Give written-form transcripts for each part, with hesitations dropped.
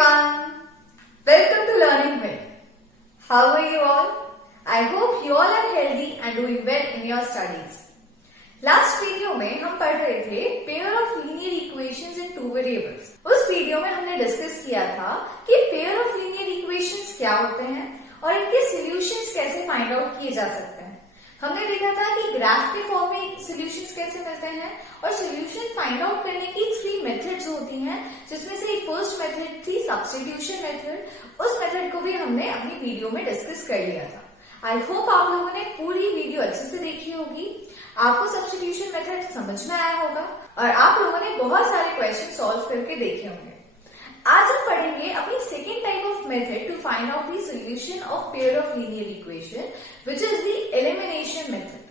everyone, welcome to Learning Well. How are you all? I hope you all are healthy and doing well in your studies. Last video में हम पढ़ रहे थे pair of linear equations in two variables. उस video में हमने discuss किया था कि पेयर ऑफ लीनियर इक्वेशंस क्या होते हैं और इनके सॉल्यूशंस कैसे फाइंड आउट किए जा सकते हैं। हमने देखा था कि ग्राफ के फॉर्म में सॉल्यूशंस कैसे मिलते हैं और सॉल्यूशन फाइंड आउट करने की 3 मेथड्स होती हैं, जिसमें से एक फर्स्ट मेथड थी सब्स्टिट्यूशन मेथड। उस मेथड को भी हमने अपनी वीडियो में डिस्कस कर लिया था। आई होप आप लोगों ने पूरी वीडियो अच्छे से देखी होगी, आपको सब्स्टिट्यूशन मेथड समझ में आया होगा और आप लोगों ने बहुत सारे क्वेश्चन सॉल्व करके देखे होंगे। आज हम पढ़ेंगे अपनी second type of method to find out the solution of pair of linear equation, which is the elimination method.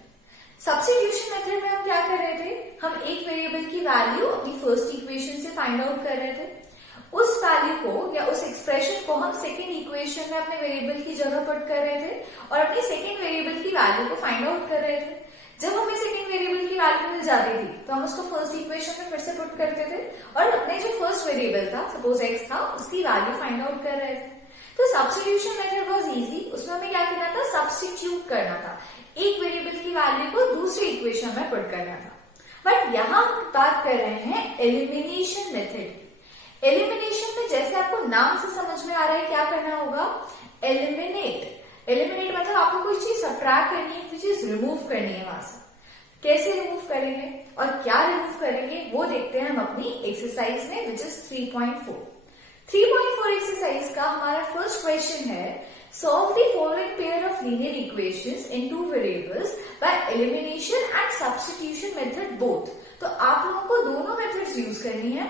Substitution method में हम क्या कर रहे थे, हम एक वेरिएबल की वैल्यू अपनी फर्स्ट इक्वेशन से फाइंड आउट कर रहे थे। उस वैल्यू को या उस एक्सप्रेशन को हम सेकेंड इक्वेशन में अपने वेरिएबल की जगह पुट कर रहे थे और अपनी सेकेंड वेरिएबल की वैल्यू को फाइंड आउट कर रहे थे। जब हमें सेकेंड वेरिएबल की वैल्यू मिल जाती थी तो हम उसको फर्स्ट इक्वेशन में फिर से पुट करते थे और अपने जो फर्स्ट वेरिएबल था, सपोज x था, उसकी वैल्यू फाइंड आउट कर रहे थे। तो सब्स्टिट्यूशन मेथड वाज इजी। उसमें हमें क्या करना था, सब्स्टिट्यूट करना था, एक वेरिएबल की वैल्यू को दूसरी इक्वेशन में पुट करना था। बट यहाँ हम बात कर रहे हैं एलिमिनेशन मेथड। एलिमिनेशन में जैसे आपको नाम से समझ में आ रहा है क्या करना होगा, एलिमिनेट। एलिमिनेट मतलब आपको कोई चीज सब्ट्रैक्ट करनी है, कोई चीज रिमूव करनी है वहां से। कैसे रिमूव करेंगे और क्या रिमूव करेंगे वो देखते हैं हम अपनी एक्सरसाइज में, विच इज 3.4। 3.4 एक्सरसाइज का हमारा फर्स्ट क्वेश्चन है, solve the following pair of linear equations in two variables by elimination and substitution method both. तो आप लोगों को दोनों मेथड्स यूज करनी है।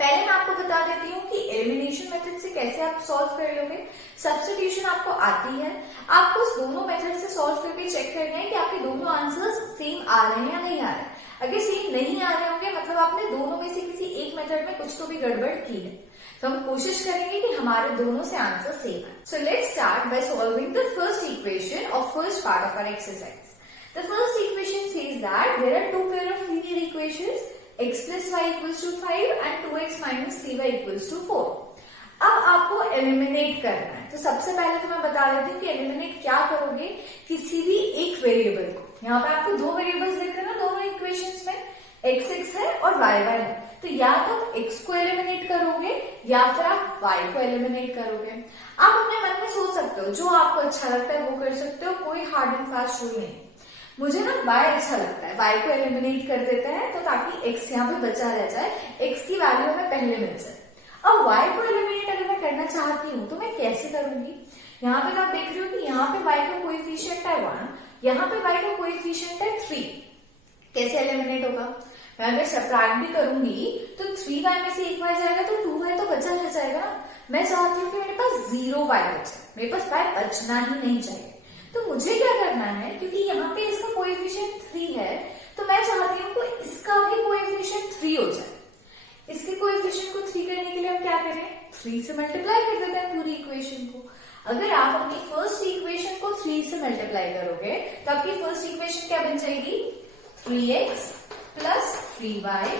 पहले मैं आपको बता देती हूँ कि एलिमिनेशन मेथड से कैसे आप सॉल्व कर लोगे। सब्स्टिट्यूशन आपको आती है, आपको उस दोनों मेथड से सॉल्व करके चेक करना है कि आपके दोनों आंसर्स सेम आ रहे हैं या नहीं आ रहे हैं। अगर सेम नहीं आ रहे होंगे मतलब आपने दोनों में से किसी एक मेथड में कुछ तो भी गड़बड़ की है। तो हम कोशिश करेंगे कि हमारे दोनों से आंसर सेम आए। So let's start by solving the first equation of first part of our exercise. The first equation says that there are two pair of linear equations x plus y equals to 5 and 2x minus 3y equals to 4। अब आपको eliminate करना है। तो सबसे पहले तो मैं बता देती हूँ कि एलिमिनेट क्या करोगे, किसी भी एक वेरिएबल को। यहाँ पे आपको दो वेरिएबल्स दिख रहे हैं ना दोनों इक्वेशंस में, x है और y है। तो या तो x को एलिमिनेट करोगे या फिर आप y को एलिमिनेट करोगे। आप अपने मन में सोच सकते हो, जो आपको अच्छा लगता है वो कर सकते हो, कोई हार्ड एंड फास्ट रूल नहीं। मुझे ना y अच्छा लगता है, y को एलिमिनेट कर देते हैं तो ताकि x यहाँ पे बचा रह जाए, x की वैल्यू हमें पहले मिल जाए। अब y को एलिमिनेट अगर मैं करना चाहती हूँ तो मैं कैसे करूंगी। यहाँ पे आप देख रहे हो कि यहाँ पे y का कोएफिशिएंट है 1, यहाँ पे y का कोएफिशिएंट है 3। कैसे एलिमिनेट होगा, मैं अगर सब्ट्रैक्ट भी करूंगी तो 3y में से 1y जाएगा तो 2y तो बचा रह जाएगा। मैं चाहती हूँ कि मेरे पास 0y बचे, मेरे पास y बचना ही नहीं चाहिए। तो मुझे क्या करना है, क्योंकि यहाँ पे इसका कोएफिशिएंट 3 है तो मैं चाहती हूँ कि इसका भी कोएफिशिएंट 3 हो जाए। इसके कोएफिशिएंट को 3 करने के लिए हम क्या करें, 3 से मल्टीप्लाई कर देते हैं पूरी इक्वेशन को। अगर आप अपनी फर्स्ट इक्वेशन को 3 से मल्टीप्लाई करोगे तो आपकी फर्स्ट इक्वेशन क्या बन जाएगी, 3x plus 3y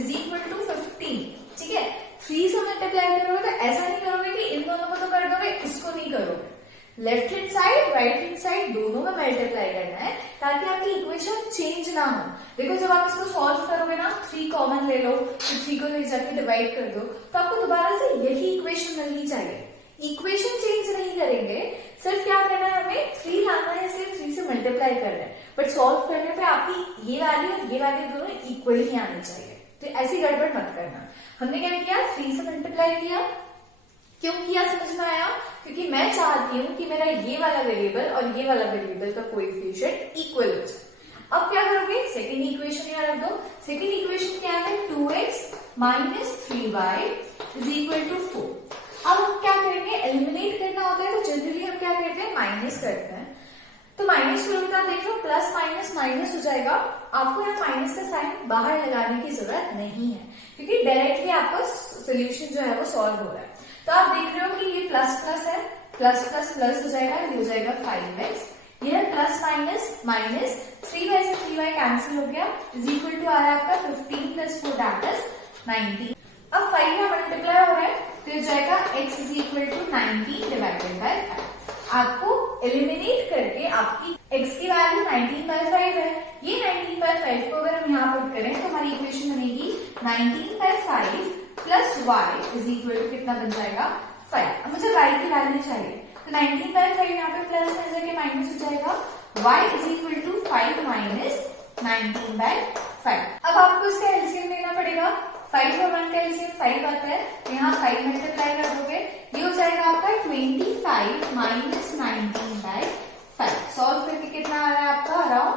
is equal to 15। ठीक है, 3 से मल्टीप्लाई करोगे तो ऐसा नहीं करोगे कि इन दोनों को तो कर दोगे, इसको नहीं करोगे। Left hand side right hand side दोनों में मल्टीप्लाई करना है ताकि आपकी इक्वेशन चेंज ना हो। देखो जब आप इसको सॉल्व करोगे ना, 3 कॉमन ले लो, तो 3 को ले जाके डिवाइड कर दो तो आपको दोबारा से यही इक्वेशन मिलनी चाहिए। इक्वेशन चेंज नहीं करेंगे, सिर्फ क्या करना है, हमें 3 लाना है, सिर्फ 3 से मल्टीप्लाई करना है। बट सॉल्व करने पे आपकी ये वैल्यू और ये वैल्यू दोनों इक्वल ही आनी चाहिए। तो ऐसी गड़बड़ मत करना। हमने क्या किया, 3 से मल्टीप्लाई किया। क्यों किया समझ में आया, क्योंकि मैं चाहती हूं कि मेरा ये वाला वेरिएबल और ये वाला वेरिएबल का कोएफिशिएंट इक्वल हो जाए। अब क्या करोगे, सेकेंड इक्वेशन यहाँ रख दो। सेकेंड इक्वेशन क्या है, 2x minus 3y is equal to 4। अब हम क्या करेंगे, एलिमिनेट करना होता है तो जनरली हम क्या करते हैं, माइनस करते हैं। तो माइनस करोगे तो आप देख लो प्लस माइनस माइनस हो जाएगा। आपको यहाँ माइनस का साइन बाहर लगाने की जरूरत नहीं है क्योंकि डायरेक्टली आपका सोल्यूशन जो है वो सॉल्व हो रहा है। तो आप देख रहे हो कि ये प्लस प्लस है, प्लस प्लस प्लस हो जाएगा, ये हो जाएगा 5x। ये प्लस माइनस माइनस, 3y से 3y कैंसिल हो गया, इज इक्वल टू आ रहा है आपका 15 प्लस 4 दैट इज 19। अब 5 का मल्टीप्लाई हो रहा है तो हो जाएगा x is equal to 19 divided by 5। आपको एलिमिनेट करके आपकी x की वैल्यू 19/5 है। ये 19/5 को अगर हम यहाँ पुट करें तो हमारी इक्वेशन बनेगी 19/5 plus y is equal to कितना बन जाएगा 5। अब मुझे y की वैल्यू चाहिए तो 19/5 यहाँ पे प्लस में जाके माइनस हो जाएगा, y is equal to 5 minus 19/5। अब आपको इसका एलसीएम लेना पड़ेगा। 5 और 1 का एलसीएम 5 आता है, तो यहाँ 5 मल्टीप्लाई कर दोगे, ये हो जाएगा आपका 25 माइनस 19/5। सॉल्व करके कितना आ रहा है आपका अराउंड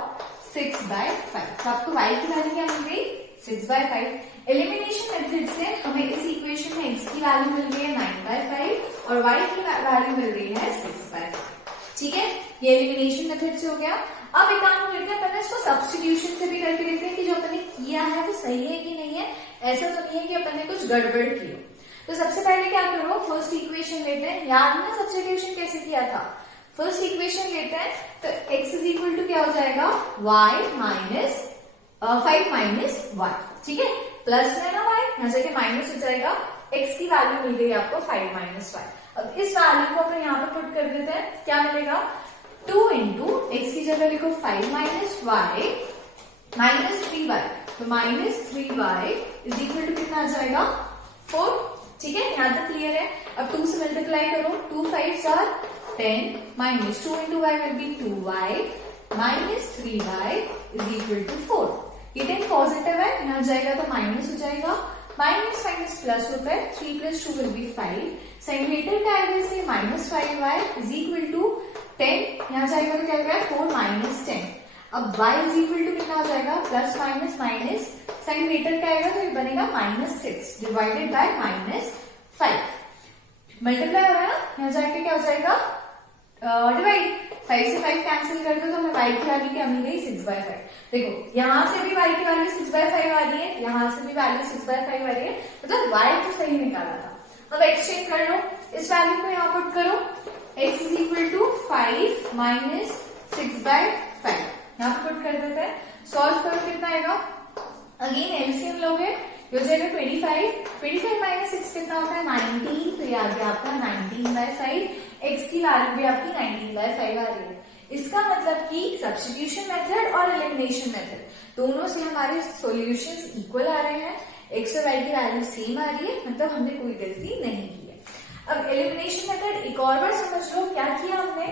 6/5। तो आपको y की वैल्यू क्या मिल गई 6/5। एलिमिनेशन मेथड से हमें इस इक्वेशन में x की वैल्यू मिल गई है 9/5 और y की वैल्यू मिल रही है 6/5। ठीक है, ये एलिमिनेशन मेथड से हो गया। अब एक काम करते हैं, पहले इसको सब्स्टिट्यूशन से भी करके देखते हैं कि जो अपन ने किया है वो सही है कि नहीं है। ऐसा तो नहीं है कि अपन ने कुछ गड़बड़ की हो। तो सबसे पहले क्या करो, फर्स्ट इक्वेशन लेते हैं। याद ना सब्स्टिट्यूशन कैसे किया था। फर्स्ट इक्वेशन लेते हैं तो x इज इक्वल टू क्या हो जाएगा y माइनस 5 माइनस 1। ठीक है, प्लस में ना y यहाँ जाके माइनस हो जाएगा, x की वैल्यू मिल गई आपको 5 माइनस 5। अब इस वैल्यू को अपन यहाँ पे पुट कर देते हैं, क्या मिलेगा 2 इंटू एक्स की जगह लिखो 5 माइनस वाई माइनस 3y, तो minus 3y is equal to कितना आ जाएगा 4। ठीक है, यहाँ तक क्लियर है। अब 2 से मल्टीप्लाई करो, 2 5 are 10 minus 2 into y will be 2y minus 3y is equal to 4। ये 10 पॉजिटिव है, यहाँ जाएगा तो माइनस हो जाएगा, माइनस माइनस प्लस होता है, 3 प्लस 2 विल बी 5। सेंटीमीटर का एवरेज से minus 5y is equal to 10, यहाँ जाएगा तो क्या होगा 4 माइनस 10। अब y इज इक्वल टू कितना हो जाएगा प्लस माइनस माइनस, सेंटीमीटर का आएगा तो ये बनेगा minus 6 divided by minus 5। Multiply हो रहा है ना, यहाँ जाके क्या हो जाएगा डिवाइड, 5 से 5 कैंसिल कर दो तो हमें y की वैल्यू क्या मिल गई 6/5। देखो यहाँ से भी y की वैल्यू 6/5 आ रही है, यहाँ से भी वैल्यू 6/5 आ रही है, मतलब y तो सही निकाला था। अब एक्सचेंज कर लो, इस वैल्यू को यहाँ पुट करो, x is equal to 5 minus 6/5 यहाँ पे पुट कर देते हैं। सॉल्व करो कितना आएगा, अगेन एलसीएम लोगे, ये हो जाएगा 25 माइनस 6 कितना होता है 19, तो ये आ गया आपका 19/5। x की वैल्यू भी आपकी 19/5 आ रही है। इसका मतलब कि सब्स्टिट्यूशन मेथड और एलिमिनेशन मेथड दोनों से हमारे सॉल्यूशंस इक्वल आ रहे हैं, x और y की वैल्यू सेम आ रही है, मतलब हमने कोई गलती नहीं की है। अब एलिमिनेशन मेथड एक और बार समझ लो, क्या किया हमने।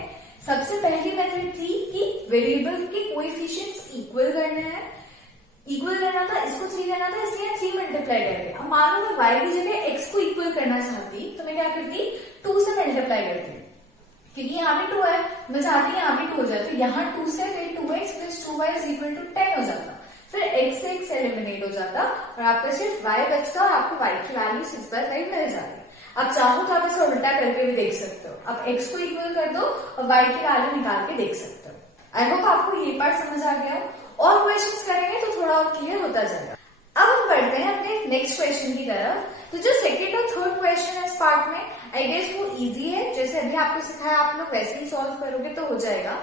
सबसे पहली मेथड थी कि वेरिएबल के कोएफिशिएंट्स इक्वल करने हैं, इक्वल करना था, इसको 3 करना था, इसलिए 3 मल्टीप्लाई कर दिया। अब मान लो मैं y की जगह x को इक्वल करना चाहती तो मैं क्या करती 2 से मल्टीप्लाई करती, क्योंकि यहाँ पे 2 है, मैं चाहती यहाँ भी 2 हो जाती, यहाँ 2 से 2x plus 2y is equal to 10 हो जाता, फिर x से x एलिमिनेट हो जाता और आपका सिर्फ y बचता और आपको y की वैल्यू 6/5 मिल जाती। अब चाहो तो आप इसे उल्टा करके भी देख सकते हो, अब x को इक्वल कर दो और y की वैल्यू निकाल के देख सकते हो। आई होप आपको ये पार्ट समझ आ गया हो, और क्वेश्चंस करेंगे तो थोड़ा और क्लियर होता जाएगा। अब हम बढ़ते हैं अपने नेक्स्ट क्वेश्चन की तरफ। तो जो सेकंड और थर्ड क्वेश्चन है इस पार्ट में, आई गेस वो इजी है, जैसे अभी आपको सिखाया आप लोग वैसे ही सॉल्व करोगे तो हो जाएगा।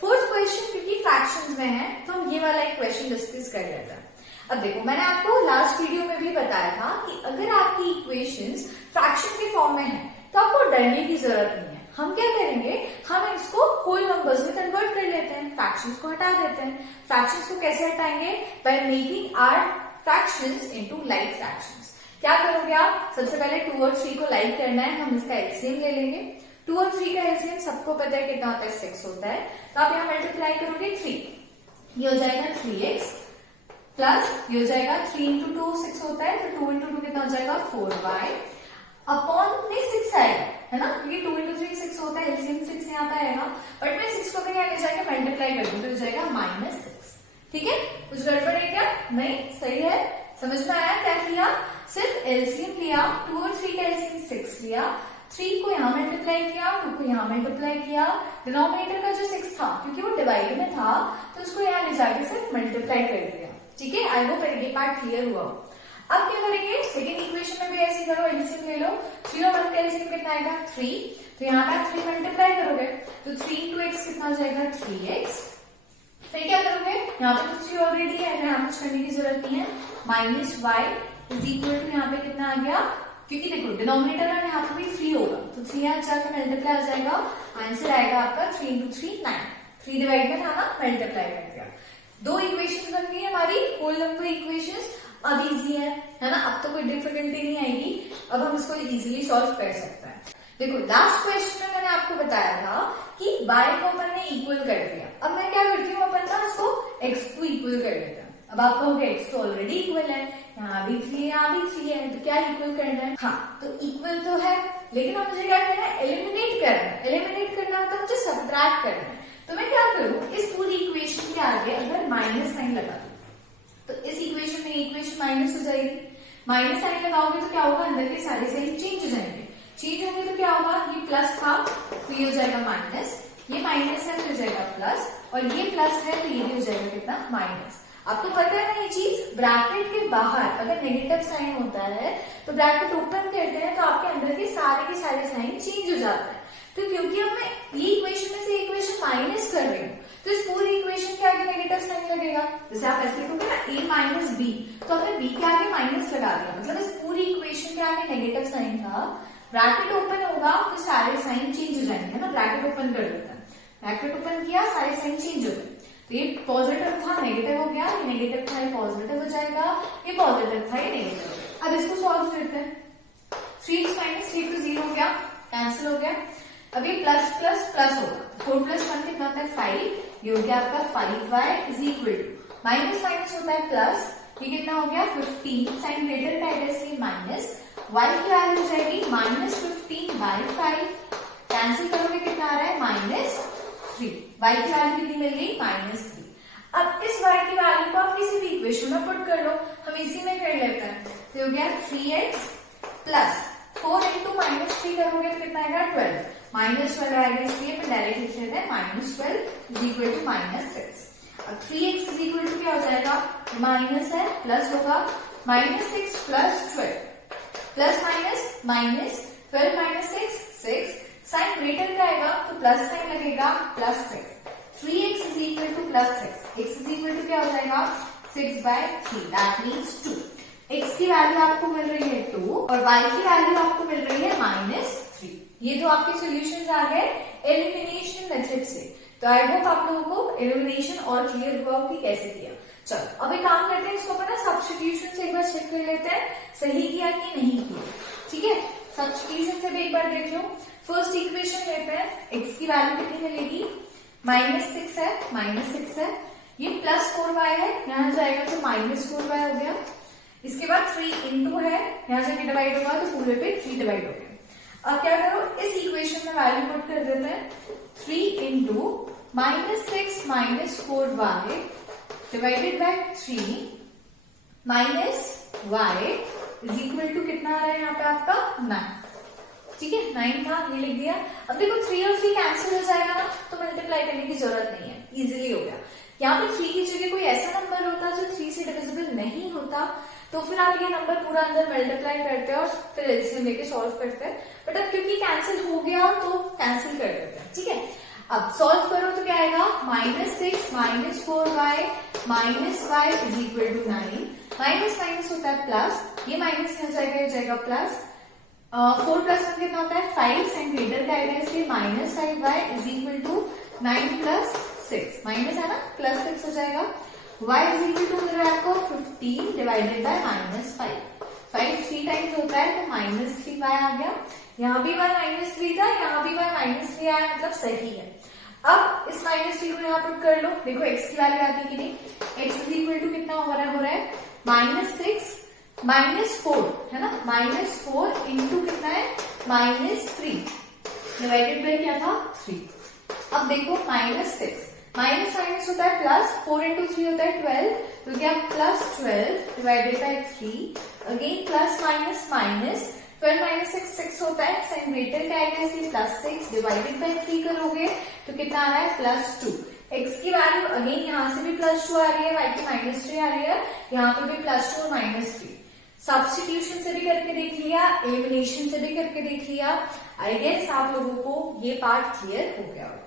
फोर्थ क्वेश्चन क्योंकि फ्रैक्शंस में है तो हम ये वाला एक क्वेश्चन डिस्कस कर लेते हैं। अब देखो, मैंने आपको लास्ट वीडियो में भी बताया था कि अगर आपकी इक्वेशंस फ्रैक्शन के फॉर्म में है तो आपको डरने की जरूरत नहीं है। हम क्या करेंगे, हम इसको होल नंबर्स में कन्वर्ट कर लेते हैं, फ्रैक्शंस को हटा देते हैं। फ्रैक्शंस को कैसे हटाएंगे, by making our fractions into like fractions. क्या करोगे आप, सबसे पहले 2 और 3 को लाइक करना है, हम इसका एलसीएम ले लेंगे। 2 और 3 का एलसीएम सबको पता है कितना होता है 6 होता है, तो आप यहाँ मल्टीप्लाई करोगे 3, ये हो जाएगा 3x प्लस ये हो जाएगा 3 इंटू 2 6 होता है, तो 2 इंटू 2 कितना हो जाएगा 4y अपॉन में 6 आएगा, है ना, क्योंकि 2 इंटू 3 6 होता है, एलसीएम 6 यहाँ पे आएगा, बट मैं 6 को यहाँ ले जाके मल्टीप्लाई कर दूं तो हो जाएगा -6। ठीक है, कुछ गड़बड़ है क्या, नहीं, सही है, समझ में आया क्या किया, सिर्फ एलसीएम लिया, 2 और 3 का एलसीएम 6 लिया, 3 को यहाँ मल्टीप्लाई किया, 2 को यहाँ मल्टीप्लाई किया, डिनोमिनेटर का जो 6 था क्योंकि वो डिवाइड में था तो उसको यहाँ ले जाके सिर्फ मल्टीप्लाई कर दिया। ठीक है, आई होप ये पार्ट क्लियर हुआ। अब क्या करेंगे, सेकंड इक्वेशन में भी ऐसे करो, एलसीएम ले लो, 3 और 1 का एलसीएम कितना आएगा 3, तो यहाँ पे आप 3 मल्टीप्लाई करोगे तो 3 इंटू x कितना हो जाएगा 3x, फिर क्या करोगे, यहाँ पे तो 3 ऑलरेडी है, यहाँ कुछ करने की जरूरत नहीं है, -y इज इक्वल टू यहाँ पे कितना आ गया क्योंकि देखो डिनोमिनेटर में यहाँ पे भी 3 होगा, तो 3 यहाँ जाकर मल्टीप्लाई हो जाएगा, आंसर आएगा आपका 3 into 3 9। 3 डिवाइड में था ना, मल्टीप्लाई कर दिया। 2 इक्वेशन बन गई हमारी होल नंबर इक्वेशन। अब इजी है ना, अब तो कोई डिफिकल्टी नहीं आएगी, अब हम इसको इजीली सॉल्व कर सकते हैं। देखो लास्ट क्वेश्चन में मैंने आपको बताया था कि y को अपन ने इक्वल कर दिया। अब मैं क्या करती हूँ, अपन ना इसको x को इक्वल कर देते हैं। अब आप कहोगे x तो ऑलरेडी इक्वल है, यहाँ भी 3 है, यहाँ भी 3 है, तो क्या इक्वल करना है? हाँ, तो इक्वल तो है, लेकिन अब मुझे क्या करना है, एलिमिनेट करना है। एलिमिनेट करना मतलब मुझे सब्ट्रैक्ट करना है। तो मैं क्या करूँ, इस पूरी इक्वेशन के आगे अगर माइनस साइन लगा दूं, तो इस इक्वेशन में इक्वेशन माइनस हो जाएगी। माइनस साइन लगाओगे तो क्या होगा, अंदर के सारे साइन चेंज हो जाएंगे। चेंज होंगे तो क्या होगा, ये प्लस था तो ये हो जाएगा माइनस, ये माइनस है तो हो जाएगा प्लस, और ये प्लस है तो ये भी हो जाएगा कितना, माइनस। आपको पता है ना ये चीज, ब्रैकेट के बाहर अगर नेगेटिव साइन होता है तो ब्रैकेट ओपन करते हैं तो आपके अंदर के सारे साइन चेंज हो जाते हैं। तो क्योंकि अब मैं ये इक्वेशन में से इक्वेशन माइनस कर रही हूँ, तो इस पूरी इक्वेशन के आगे नेगेटिव साइन लगेगा। जैसे आप ऐसे लिखोगे ना a माइनस बी, तो हमने b के आगे माइनस लगा दिया, मतलब इस पूरी इक्वेशन के आगे नेगेटिव साइन था। ब्रैकेट ओपन होगा तो सारे साइन चेंज हो जाएंगे, है ना। ब्रैकेट ओपन कर देते हैं, ब्रैकेट ओपन किया, सारे साइन चेंज हो गए। तो ये पॉजिटिव था नेगेटिव हो गया, ये नेगेटिव था ये पॉजिटिव हो जाएगा, ये पॉजिटिव था ये नेगेटिव हो गया। अब इसको सॉल्व करते हैं। 3x माइनस 3 to 0 हो गया, कैंसिल हो गया। अब ये प्लस प्लस प्लस होगा, 4 + 1 कितना होता है 5, ये हो गया आपका 5y is equal to minus minus होता है प्लस, ये कितना हो गया 15, साइन ग्रेटर का है इसलिए माइनस, y की वैल्यू हो जाएगी -15/5, कैंसिल करोगे कितना आ रहा है -3, y की वैल्यू कितनी मिल गई -3। अब इस y की वैल्यू को आप किसी भी इक्वेशन में पुट कर लो, हम इसी में कर लेते हैं। तो हो गया 3x प्लस 4 into -3 करोगे तो कितना आएगा 12, -12 आएगा, इसलिए मैं डायरेक्ट लिख लेते हैं -12 इज इक्वल टू -6। अब 3x इज इक्वल टू क्या हो जाएगा, माइनस है प्लस होगा, -6 plus 12 plus minus 12 - 6 6, sign greater का आएगा तो प्लस साइन लगेगा +6, 3x is equal to +6, x is equal to क्या हो जाएगा 6/3, दैट मीन्स 2। x की वैल्यू आपको मिल रही है 2 और y की वैल्यू आपको मिल रही है -3। ये तो आपके सॉल्यूशंस आ गए एलिमिनेशन मेथड से। तो आई होप आप लोगों को एलिमिनेशन और क्लियर हुआ कि कैसे किया। चलो अब एक काम करते हैं, इसको अपना सब्स्टिट्यूशन से एक बार चेक कर लेते हैं सही किया कि नहीं किया। ठीक है, सब्स्टिट्यूशन से भी एक बार देख लो। फर्स्ट इक्वेशन लेते हैं, x की वैल्यू कितनी मिलेगी, -6 है, -6 है, ये +4y है, यहाँ जाएगा तो -4y हो गया। इसके बाद 3 into है, यहाँ जाके डिवाइड होगा तो पूरे पे 3 डिवाइड हो गया। अब क्या करो, इस इक्वेशन में वैल्यू पुट कर देते हैं, 3 into -6 - 4y divided by 3 minus y is equal to कितना आ रहा है यहाँ पे आपका 9। ठीक है, 9 था, ये लिख दिया। अब देखो 3 और 3 कैंसिल हो जाएगा ना, तो मल्टीप्लाई करने की जरूरत नहीं है, इजीली हो गया। यहाँ पे 3 की जगह कोई ऐसा नंबर होता जो 3 से डिविजिबल नहीं होता, तो फिर आप ये नंबर पूरा अंदर मल्टीप्लाई करते हैं और फिर एलसीएम लेके सॉल्व करते हैं। बट अब क्योंकि कैंसिल हो गया तो कैंसिल कर देते हैं। ठीक है, अब सॉल्व करो तो क्या आएगा, -6 - 4y minus y is equal to 9, minus minus होता है प्लस, ये माइनस में हो जाएगा प्लस, 4 + 1 कितना होता है 5, साइन ग्रेटर का आएगा इसलिए -5y is equal to 9 + 6, minus है ना, +6 हो जाएगा। y इज इक्वल टू मिल रहा है आपको 15 डिवाइडेड बाय -5, 5 3 टाइम्स होता है तो -3y आ गया। यहाँ भी y -3 था, यहाँ भी y -3 आया, मतलब सही है। अब इस -3 को यहाँ पुट कर लो, देखो x की वैल्यू आती है कि नहीं, x इज इक्वल टू कितना हो रहा है -6 -4 है ना, -4 इंटू कितना है -3 डिवाइडेड बाय क्या था 3। अब देखो -6 माइनस माइनस होता है प्लस, 4 into 3 होता है 12, तो क्या +12 divided by 3, again plus minus minus, 12 - 6 6 होता है, साइन ग्रेटर का आएगा इसलिए +6 डिवाइडेड बाय 3 करोगे तो कितना आ रहा है +2। x की वैल्यू अगेन यहाँ से भी +2 आ रही है, y की -3 आ रही है, यहाँ पे भी +2 और -3। सब्स्टिट्यूशन से भी करके देख लिया, एलिमिनेशन से भी करके देख लिया। आई गेस आप लोगों को ये पार्ट क्लियर हो गया होगा।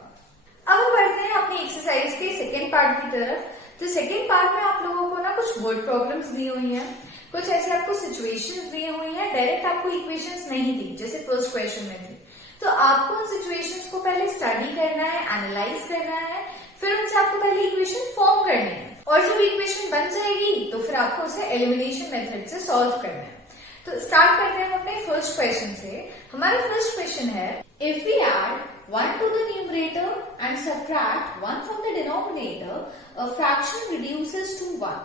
अब हम बढ़ते हैं अपनी एक्सरसाइज के सेकेंड पार्ट की तरफ। तो सेकेंड पार्ट में आप लोगों को ना कुछ वर्ड प्रॉब्लम्स दी हुई हैं, कुछ ऐसी आपको सिचुएशंस दी हुई हैं, डायरेक्ट आपको इक्वेशंस नहीं दी जैसे फर्स्ट क्वेश्चन में थी, तो आपको उन सिचुएशंस को पहले स्टडी करना है, एनालाइज करना है, फिर उनसे आपको पहले इक्वेशन फॉर्म करनी है, और जब इक्वेशन बन जाएगी तो फिर आपको उसे एलिमिनेशन मेथड से सॉल्व करना है। तो स्टार्ट करते हैं अपने फर्स्ट क्वेश्चन से। हमारा फर्स्ट क्वेश्चन है, if we add 1 to the numerator and subtract 1 from the denominator, a fraction reduces to 1.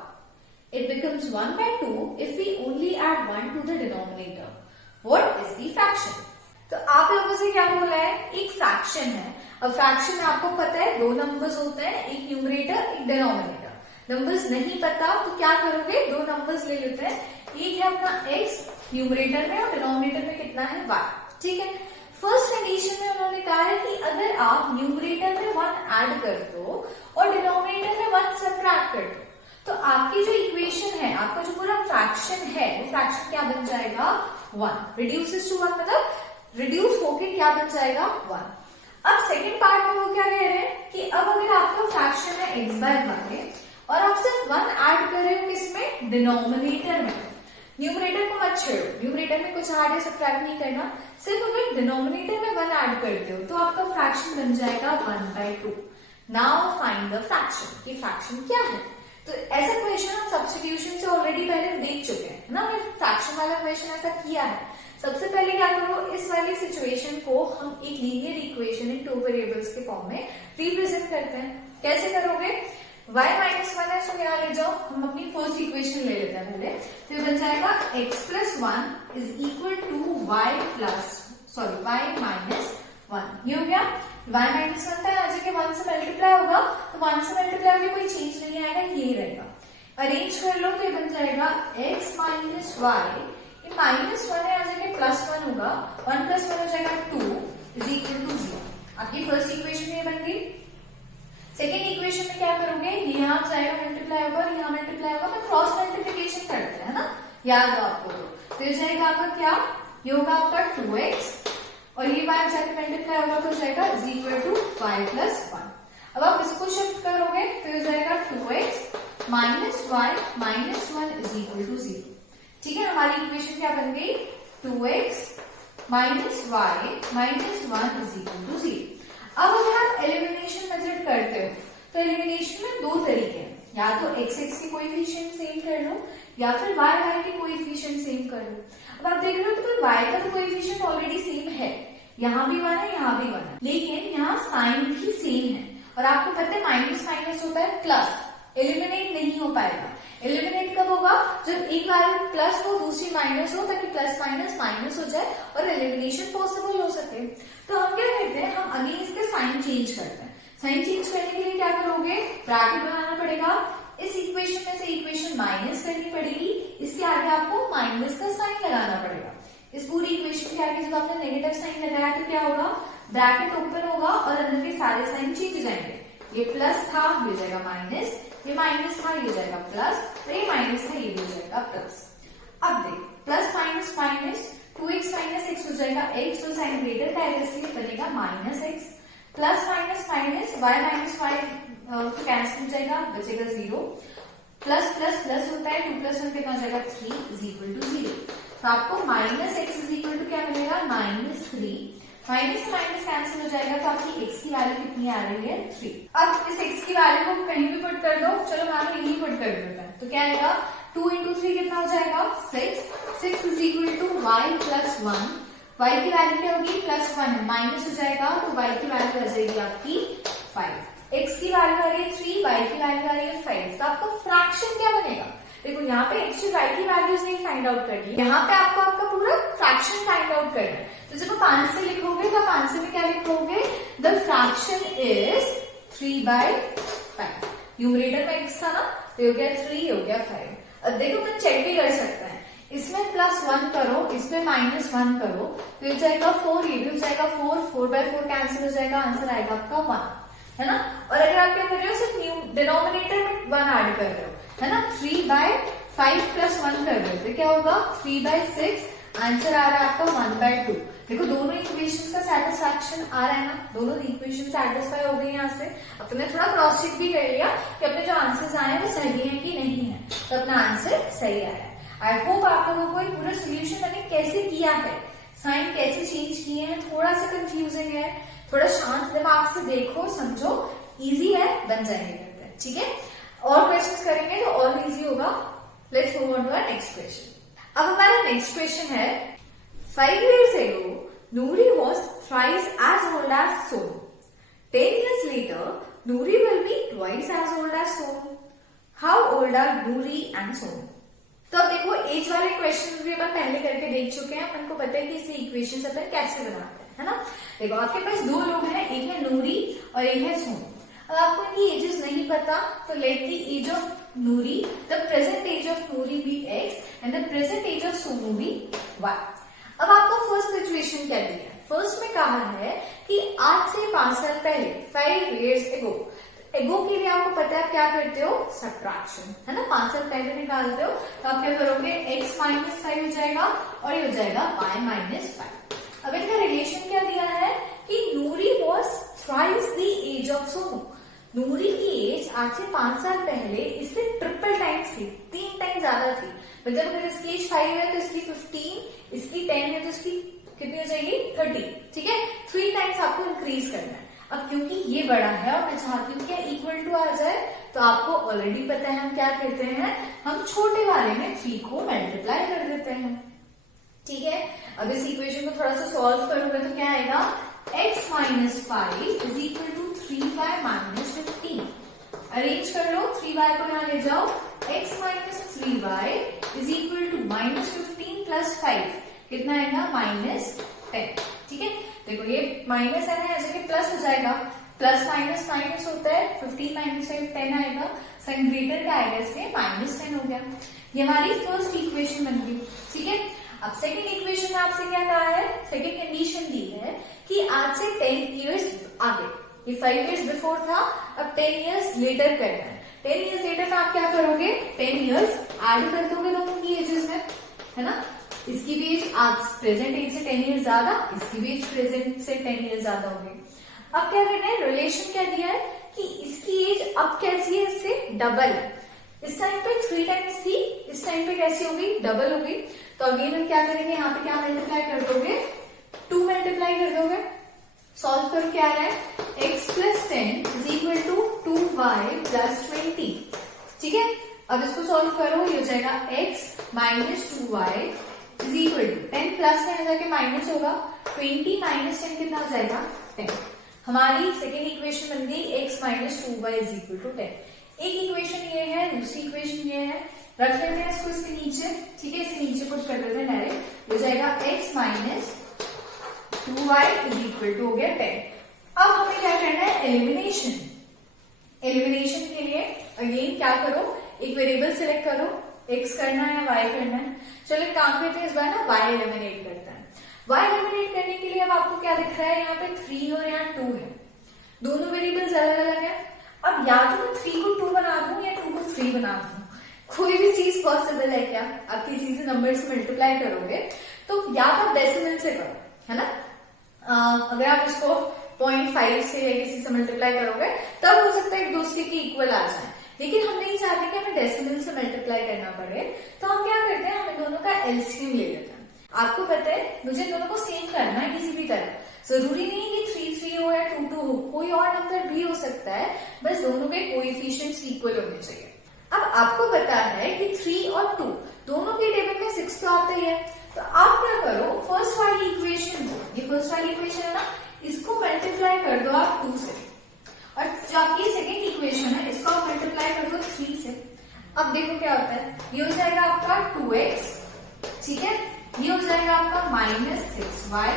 It becomes 1/2 if we only add 1 to the denominator. What is the fraction? तो आप लोगों से क्या बोला है, एक फ्रैक्शन है। अब फ्रैक्शन में आपको पता है दो नंबर्स होते हैं, एक न्यूमरेटर एक डिनोमिनेटर। नंबर्स नहीं पता तो क्या करोगे, दो नंबर्स ले लेते हैं, एक है अपना x न्यूमरेटर में और डिनोमिनेटर में कितना है y, ठीक है। फर्स्ट कंडीशन में उन्होंने कहा है कि अगर आप न्यूमरेटर में 1 ऐड कर दो और डिनोमिनेटर में 1 सब्ट्रैक्ट कर दो तो आपकी जो इक्वेशन है, आपका जो पूरा फ्रैक्शन है, वो फ्रैक्शन क्या बन जाएगा, 1। रिड्यूसेस टू 1 मतलब रिड्यूस होके क्या बन जाएगा, 1। अब सेकेंड पार्ट में वो क्या कह रहे हैं कि अब अगर आपका फ्रैक्शन है x/y और आप सिर्फ 1 ऐड कर रहे हो किसमें, डिनोमिनेटर में, न्यूमरेटर को मत छेड़ो, न्यूमरेटर में कुछ ऐड या सब्ट्रैक्ट नहीं करना, सिर्फ अगर डिनोमिनेटर में 1 ऐड करते हो तो आपका फ्रैक्शन बन जाएगा 1/2। नाउ फाइंड द फ्रैक्शन, कि फ्रैक्शन क्या है। तो ऐसा क्वेश्चन हम सब्स्टिट्यूशन से ऑलरेडी पहले देख चुके हैं ना, हमने फ्रैक्शन वाला क्वेश्चन ऐसा किया है। सबसे पहले क्या करो, इस वाली सिचुएशन को हम एक लीनियर इक्वेशन इन 2 वेरिएबल्स के फॉर्म में रिप्रेजेंट करते हैं। कैसे करोगे, y - 1 है, तो यहाँ ले जाओ, हम अपनी फर्स्ट इक्वेशन ले लेते हैं पहले, तो ये बन जाएगा x + 1 is equal to y - 1। ये हो गया, y - 1 था, यहाँ जगह 1 से मल्टीप्लाई होगा, तो 1 से मल्टीप्लाई होगा कोई चेंज नहीं आएगा, यही रहेगा। अरेंज कर लो तो ये बन जाएगा x - y, ये -1 है, यहाँ जगह +1 होगा, 1 + 1 हो जाएगा 2 इज इक्वल टू 0। आपकी फर्स्ट इक्वेशन ये बन गई। सेकेंड इक्वेशन में क्या करोगे, यहाँ जाएगा मल्टीप्लाई होगा और यहाँ मल्टीप्लाई होगा, मैं क्रॉस मल्टीप्लिकेशन करते हैं ना, याद हो आपको। तो ये जाएगा आपका क्या, ये होगा आपका 2x और ये y जाके मल्टीप्लाई होगा तो जाएगा इज इक्वल टू y + 1। अब आप इसको शिफ्ट करोगे तो ये जाएगा 2x - y - 1 is equal to 0। ठीक है, हमारी इक्वेशन क्या बन गई, 2x - y - 1 is equal to 0। अब अगर आप एलिमिनेशन मेथड करते हो तो एलिमिनेशन में दो तरीके हैं, या तो x के कोएफिशिएंट सेम कर लो या फिर y के कोएफिशिएंट सेम कर लो। अब आप देख रहे हो तो y का तो कोएफिशिएंट ऑलरेडी सेम है, यहाँ भी 1 है यहाँ भी 1 है, लेकिन यहाँ साइन भी सेम है और आपको पता है माइनस माइनस होता है प्लस, एलिमिनेट नहीं हो पाएगा। एलिमिनेट कब होगा, जब एक वैल्यू प्लस हो दूसरी माइनस हो, ताकि प्लस माइनस माइनस हो जाए और एलिमिनेशन पॉसिबल हो सके। तो हम क्या करते हैं, हम अगेन इसके साइन चेंज करते हैं। साइन चेंज करने के लिए क्या करोगे, ब्रैकेट बनाना पड़ेगा, इस इक्वेशन में से इक्वेशन माइनस करनी पड़ेगी, इसके आगे आपको माइनस का साइन लगाना पड़ेगा। इस पूरी इक्वेशन के आगे जब आपने नेगेटिव साइन लगाया तो क्या होगा, ब्रैकेट ओपन होगा और अंदर के सारे साइन चेंज हो जाएंगे। ये प्लस था, ये जाएगा माइनस, ये माइनस था, ये जाएगा प्लस, और ये माइनस था, ये भी जाएगा प्लस। अब देख, plus minus minus 2x - x हो जाएगा x, तो साइन ग्रेटर का है इसलिए बनेगा -x, plus minus minus y तो कैंसिल हो जाएगा, बचेगा 0, प्लस प्लस प्लस होता है, 2 + 1 कितना हो जाएगा 3 इज इक्वल टू 0। तो आपको -x इज इक्वल टू क्या मिलेगा, -3, माइनस से माइनस कैंसिल हो जाएगा, तो आपकी x की वैल्यू कितनी आ रही है, 3। अब इस x की वैल्यू को कहीं भी पुट कर दो, चलो मान लो यही पुट कर देता है, तो क्या आएगा 2 × 3 कितना हो जाएगा 6 is equal to y + 1। y की वैल्यू क्या होगी, +1 है, माइनस हो जाएगा तो y की वैल्यू आ जाएगी आपकी 5। x की वैल्यू आ रही है 3, y की वैल्यू आ रही है 5, तो आपका फ्रैक्शन क्या बनेगा। देखो यहाँ पे x और y की वैल्यूज नहीं फाइंड आउट करनी, यहाँ पे आपको आपका पूरा फ्रैक्शन फाइंड आउट करना है। तो जब आप आंसर लिखोगे तो आप आंसर में क्या लिखोगे, द फ्रैक्शन इज 3/5। न्यूमरेटर में x था ना, तो हो गया 3, हो गया 5। अब देखो मैं चेक भी कर सकता है, इसमें +1 करो, इसमें -1 करो, तो ये जाएगा 4, ये भी हो जाएगा 4/4 कैंसिल हो जाएगा, आंसर आएगा आपका 1, है ना। और अगर आप क्या कर रहे हो, सिर्फ डिनोमिनेटर में 1 ऐड कर रहे हो, है ना, 3/5 + 1 कर रहे हो, तो क्या होगा 3/6, आंसर आ रहा है आपका 1/2। देखो दोनों इक्वेशंस का सेटिस्फैक्शन आ रहा है ना, दोनों इक्वेशन सेटिस्फाई हो गई यहाँ से। अब तुमने थोड़ा क्रॉस चेक भी कर लिया कि अपने जो आंसर्स आए हैं वो सही है कि नहीं है, तो अपना आंसर सही आया है। आई होप आप लोगों को ये पूरा सोल्यूशन मैंने कैसे किया है, साइन कैसे चेंज किए हैं, थोड़ा सा कंफ्यूजिंग है, थोड़ा शांत दिमाग से देखो, समझो, इजी है, बन जाएंगे करते हैं, ठीक है। और क्वेश्चंस करेंगे तो और इजी होगा। Let's move on to our next question. अब हमारा नेक्स्ट क्वेश्चन है 5 years ago Noori was thrice as old as Sonu. 10 years later Noori will be twice as old as Sonu. How old are Noori and Sonu? तो अब देखो as वाले question भी अपन पहले करके देख चुके हैं, अपन को पता है कि इसे इक्वेशन अपन कैसे बनाते हैं, है ना। देखो आपके पास दो लोग हैं, एक है नूरी और एक है सोनू। अब आपको इनकी एजेस नहीं पता तो let the age of Noori, the present age of Noori be x and the present age of Sonu be y। अब आपको फर्स्ट सिचुएशन क्या दी है, फर्स्ट में कहा है कि आज से 5 साल पहले 5 years ago, एगो के लिए आपको पता है आप क्या करते हो, सब्ट्रैक्शन, है ना। 5 साल पहले निकालते हो तो आप क्या करोगे, x - 5 हो जाएगा और ये हो जाएगा y - 5। अब इनका रिलेशन क्या दिया है कि Noori was thrice the age of Sonu. Noori की एज आज से 5 साल पहले इससे ट्रिपल टाइम्स थी, 3 टाइम ज्यादा थी। मतलब अगर इसकी एज 5 है तो इसकी 15, इसकी 10 है तो इसकी कितनी हो जाएगी, 30, ठीक है। 3 टाइम्स आपको इंक्रीज करना है। अब क्योंकि ये बड़ा है और मैं चाहती हूँ क्या इक्वल टू आ जाए, तो आपको ऑलरेडी पता है हम क्या करते हैं, हम छोटे वाले में 3 को मल्टीप्लाई कर देते हैं, ठीक है। अब इस इक्वेशन को थोड़ा सा सॉल्व करोगे तो क्या आएगा, x - 5 is equal to 3y - 15। Arrange कर लो, 3y को यहाँ ले जाओ, x - 3y is equal to -15 plus 5 कितना आएगा, -10, ठीक है। देखो ये माइनस है ना, ऐसे प्लस हो जाएगा, प्लस माइनस माइनस होता है, 15 - 5 10 आएगा, साइन ग्रेटर क्या आएगा इससे, -10 हो गया। ये हमारी फर्स्ट इक्वेशन बन गई, ठीक है। अब सेकंड इक्वेशन में आपसे क्या कहा है, सेकंड कंडीशन दी है कि आज से 10 years आगे, ये 5 years बिफोर था, अब 10 years लेटर करना है। 10 years लेटर में आप क्या करोगे, 10 years ऐड कर दोगे दोनों की एजेस में, है ना। इसकी भी एज आज प्रेजेंट एज से 10 years ज्यादा, इसकी भी एज प्रेजेंट से 10 years ज्यादा हो गई। अब क्या करना है, रिलेशन क्या दिया है कि इसकी एज अब कैसी है, इससे डबल। इस टाइम पे 3 टाइम्स थी, इस टाइम पे कैसी हो गई, डबल हो गई। तो अगेन हम क्या करेंगे, यहाँ पे क्या मल्टीप्लाई कर दोगे, 2 मल्टीप्लाई कर दोगे। सॉल्व करो, क्या आ रहा है, x + 10 is equal to 2y + 20, ठीक है। अब इसको सॉल्व करो, ये हो जाएगा x - 2y is equal to 10 plus में जाके माइनस होगा, 20 - 10 कितना हो जाएगा, 10। हमारी सेकेंड इक्वेशन बन गई x - 2y is equal to 10। एक इक्वेशन ये है, दूसरी इक्वेशन ये है, रख लेते हैं इसको इसके नीचे, ठीक है। इसके नीचे कुछ कर देते हैं डायरेक्ट, हो जाएगा x - 2y is equal to हो गया 10। अब हमें क्या करना है, एलिमिनेशन। एलिमिनेशन के लिए अगेन क्या करो, एक वेरिएबल सिलेक्ट करो, x करना है, y करना है। चलो काम करते हैं इस बार ना, y एलिमिनेट करता है। y एलिमिनेट करने के लिए अब आपको क्या दिख रहा है, यहाँ पे 3 और यहाँ 2 है, दोनों वेरिएबल्स अलग अलग है। अब या तो मैं 3 को 2 बना दूं या 2 को 3 बना दूं, कोई भी चीज पॉसिबल है क्या। आप किसी से नंबर से मल्टीप्लाई करोगे तो या तो डेसिमल से करो, है ना। अगर आप इसको 0.5 से या किसी से मल्टीप्लाई करोगे तब हो सकता है एक दूसरे के इक्वल आ जाए, लेकिन हम नहीं चाहते कि हमें डेसिमल से मल्टीप्लाई करना पड़े। तो हम क्या करते हैं, हम दोनों का एलसीएम ले लेते हैं। आपको पता है मुझे दोनों को सेम करना है किसी भी तरह, जरूरी नहीं कि 3 3 हो या 2 2 हो, कोई और नंबर भी हो सकता है, बस दोनों के कोएफिशिएंट्स इक्वल होने चाहिए। अब आपको पता है कि 3 और 2 दोनों के टेबल में 6 तो आता ही है, तो आप क्या करो, फर्स्ट वाली इक्वेशन, ये फर्स्ट वाली इक्वेशन है ना, इसको मल्टीप्लाई कर दो आप 2 से, और जो आपकी सेकेंड इक्वेशन है इसको आप मल्टीप्लाई कर दो 3 से। अब देखो क्या होता है, ये हो जाएगा आपका 2x, ठीक है। ये हो जाएगा आपका -6y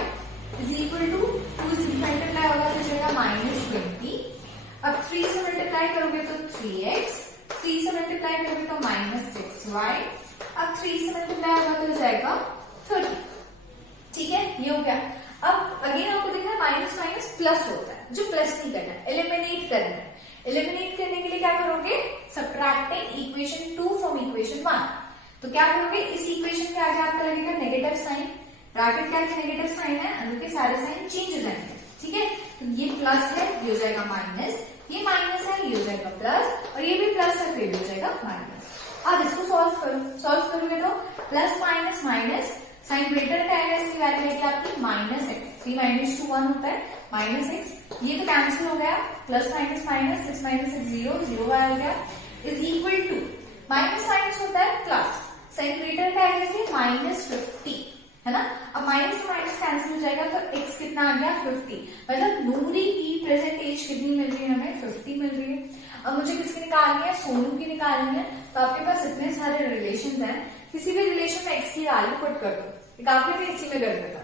इज इक्वल टू 2 से मल्टीप्लाई होगा तो जाएगा -20। अब 3 से मल्टीप्लाई करोगे तो 3x, 3 से मल्टीप्लाई करोगे तो -6y, अब 3 से मल्टीप्लाई होगा तो जाएगा 30, ठीक है। ये हो गया। अब अगेन आपको दिख रहा है माइनस माइनस प्लस होता है, जो प्लस नहीं करना है, एलिमिनेट करना है। एलिमिनेट करने के लिए क्या करोगे, सब्ट्रैक्टिंग इक्वेशन 2 फ्रॉम इक्वेशन 1। तो क्या करोगे, इस इक्वेशन के आगे आपका लगेगा नेगेटिव साइन, ब्रैकेट के आगे नेगेटिव साइन है, अंदर के सारे साइन चेंज हो जाएंगे, ठीक है। तो ये प्लस है, ये हो जाएगा माइनस, ये माइनस है, ये हो जाएगा प्लस, और ये भी प्लस है, फिर हो जाएगा माइनस। अब इसको सॉल्व करोगे तो plus minus minus sign greater का है, इसकी वैल्यू है आपकी माइनस एक्स, 3 माइनस 2 1 होता है माइनस एक्स, ये तो कैंसिल हो गया, प्लस माइनस माइनस 6 माइनस 6 0 0 आ गया, is equal to minus minus होता है प्लस, साइन ग्रेटर का है माइनस 50 है ना। अब माइनस से माइनस कैंसिल हो जाएगा तो x कितना आ गया 50, मतलब नूरी की प्रेजेंट एज कितनी मिल रही है हमें 50 मिल रही है। अब मुझे किसकी निकालनी है, सोनू की निकालनी है, तो आपके पास इतने सारे रिलेशन हैं, किसी भी रिलेशन में x की वैल्यू पुट कर दो, एक आपने भी इसी में कर देता,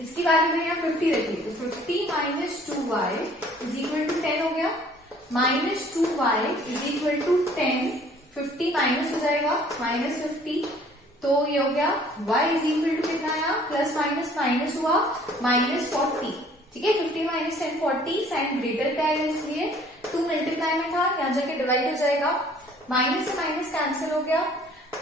इसकी वैल्यू मैंने यहाँ 50 रखी, तो 50 minus 2y is equal to 10 हो गया, minus 2y is equal to 10, 50 minus हो जाएगा माइनस 50, तो ये हो गया y इज इक्वल टू कितना आया, प्लस माइनस माइनस हुआ माइनस 40, ठीक है। 50 माइनस 10 40, साइन ग्रेटर का है इसलिए 2 मल्टीप्लाई में था, यहाँ जाके डिवाइड हो जाएगा, माइनस से माइनस कैंसिल हो गया,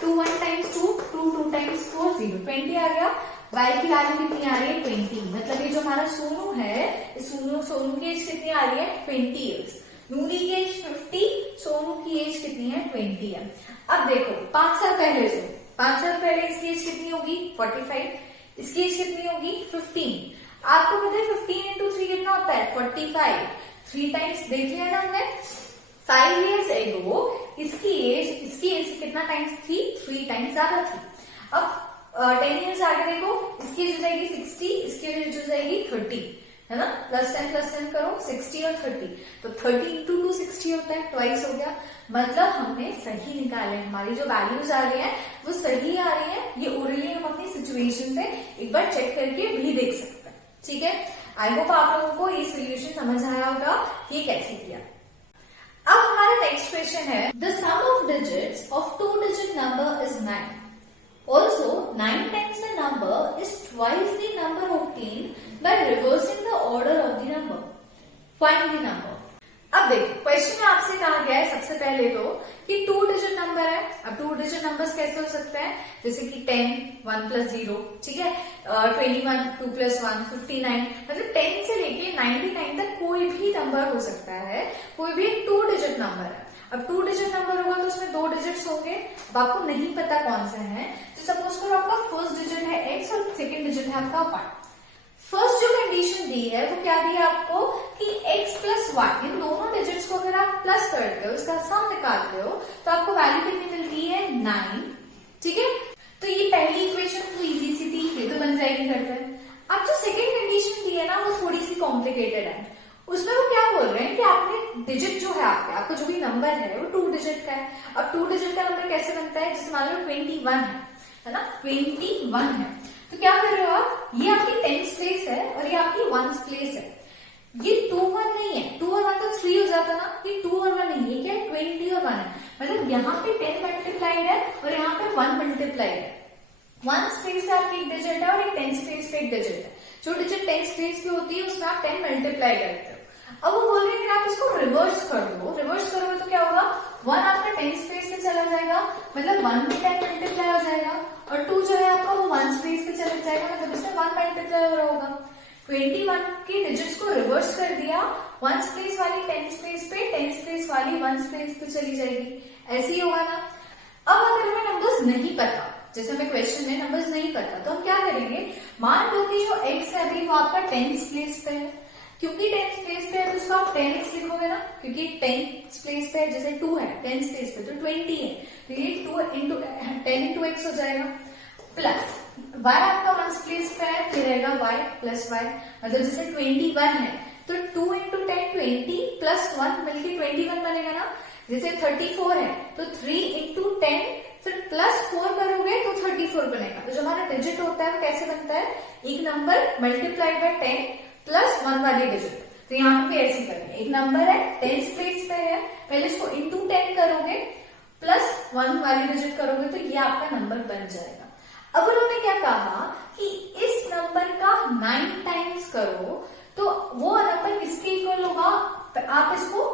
2 1 टाइम्स 2 2 2 टाइम्स 4 0 20 आ गया, y की वैल्यू कितनी आ रही है 20, मतलब ये जो हमारा सोनू है, सोनू की एज कितनी आ रही है 20 इयर्स, नूरी की एज 50, सोनू की एज कितनी है 20 है। अब देखो 5 साल पहले इसकी एज कितनी होगी 45, इसकी एज कितनी होगी 15, आपको पता है 15 इंटू 3 कितना होता है 45, 3 टाइम्स देख लिया ना हमने, 5 years ago इसकी एज कितना टाइम्स थी 3 टाइम्स ज्यादा थी। अब 10 years आगे देखो, इसकी एज हो जाएगी 60, इसकी एज हो जाएगी 30, है ना, प्लस 10 करो 60 और 30, तो 30 इंटू 2 60 होता है, ट्वाइस हो गया, मतलब हमने सही निकाले, हमारी जो वैल्यूज आ रही है वो सही आ रही है, ये ओरली हम अपनी सिचुएशन से एक बार चेक करके भी देख सकते हैं, ठीक है। आई होप आप लोगों को ये सोल्यूशन समझ आया होगा कि कैसे किया। अब हमारा नेक्स्ट क्वेश्चन है, the sum of digits of 2 digit number इज 9, also 9 times the number is twice the number obtained by reversing the order of the number, find the number। अब देखिए क्वेश्चन में आपसे कहा गया है सबसे पहले तो कि 2 digit नंबर है, अब 2 digit नंबर्स कैसे हो सकते हैं, जैसे कि 10 1 plus 0, ठीक है, 21 2 plus 1 59, मतलब 10 से लेके 99 तक कोई भी नंबर हो सकता है, कोई भी 2 digit नंबर है। अब 2 digit नंबर होगा तो उसमें 2 डिजिट्स होंगे, अब आपको नहीं पता कौन से हैं, तो सपोज करो आपका फर्स्ट डिजिट है x और सेकंड डिजिट है आपका y। फर्स्ट जो कंडीशन दी है वो क्या दी है आपको कि x प्लस वाई, इन दोनों डिजिट्स को अगर आप प्लस करते हो, इसका सम निकालते हो, तो आपको वैल्यू कितनी मिलती है 9, ठीक है। तो ये पहली इक्वेशन तो इजी सी थी, ये तो बन जाएगी करते हैं। अब जो सेकेंड कंडीशन दी है ना वो थोड़ी सी कॉम्प्लिकेटेड है, उसमें वो क्या बोल रहे हैं कि आपने डिजिट जो है आपका जो भी नंबर है वो 2 डिजिट का है। अब 2 डिजिट का नंबर कैसे बनता है, जैसे मान लो 21 है ना, 21 है, तो क्या कर रहे हो आप, ये आपकी 10th प्लेस है और ये आपकी 1st प्लेस है, ये 2 1 नहीं है, 2 और 1 तो 3 हो जाता ना, ये 2 और 1 नहीं, ये क्या है 20 और 1 है, मतलब यहाँ पे 10 मल्टीप्लाइड है और यहाँ पे 1 मल्टीप्लाइड है, 1st प्लेस पे आपकी एक डिजिट है और एक 10th प्लेस पे एक डिजिट है, जो डिजिट 10th प्लेस पे होती है उसमें आप 10 मल्टीप्लाई करते हो। अब वो बोल रहे हैं कि आप इसको रिवर्स कर दो, रिवर्स करोगे तो क्या होगा, 1 आपका 10th प्लेस पे चला जाएगा, मतलब 1 में 10 मल्टीप्लाई हो जाएगा, और 2 जो है आपका वो 1st प्लेस पे चला जाएगा, मतलब इसमें 1 मल्टीप्लाई हो रहा होगा। 21 के डिजिट्स को रिवर्स कर दिया, 1st प्लेस वाली 10th प्लेस पे, 10th प्लेस वाली 1st प्लेस पे चली जाएगी, ऐसे ही होगा ना। अब अगर हमें नंबर्स नहीं पता, जैसे हमें क्वेश्चन में नंबर्स नहीं पता, तो हम क्या करेंगे, मान लो कि जो x है अभी वो आपका 10th प्लेस पे है, क्योंकि 10th प्लेस पे है तो उसको आप 10x लिखोगे ना, क्योंकि 10th प्लेस पे है, जैसे 2 है 10th प्लेस पे तो 20 है, तो ये 10 इंटू x हो जाएगा, प्लस y आपका 1st प्लेस पे है, फिर रहेगा y प्लस y, मतलब जैसे 21 है तो 2 इंटू 10 20 प्लस 1 मिलके 21 बनेगा ना, जैसे 34 है तो 3 इंटू 10 फिर प्लस 4 करोगे तो 34 बनेगा। तो जो हमारा डिजिट होता है वो कैसे बनता है, एक नंबर मल्टीप्लाइड बाय 10 प्लस 1 वाली डिजिट, तो यहाँ पे ऐसे करेंगे, एक नंबर है 10th प्लेस पे है, पहले इसको इंटू 10 करोगे प्लस 1 वाली डिजिट करोगे तो ये आपका नंबर बन जाएगा। अब उन्होंने क्या कहा कि इस नंबर का 9 टाइम्स करो तो वो नंबर किसके इक्वल होगा, आप इसको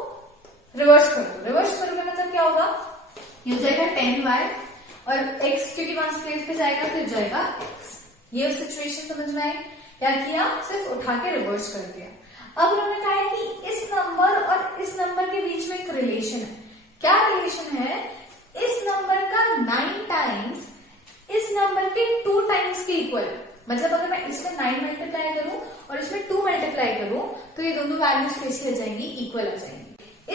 रिवर्स करो, रिवर्स करोगे मतलब क्या होगा, ये हो जाएगा 10y और x क्योंकि 1st प्लेस पे जाएगा तो जाएगा x। ये सिचुएशन समझ में आई, क्या किया, सिर्फ उठा के रिवर्स कर दिया। अब उन्होंने कहा है कि इस नंबर और इस नंबर के बीच में एक रिलेशन है, क्या रिलेशन है, इस नंबर का 9 टाइम्स इस नंबर के 2 टाइम्स के इक्वल। मतलब अगर मैं इसमें 9 मल्टीप्लाई करूं और इसमें 2 मल्टीप्लाई करूं तो ये दोनों वैल्यूज कैसी हो जाएंगी, इक्वल आ जाएंगी।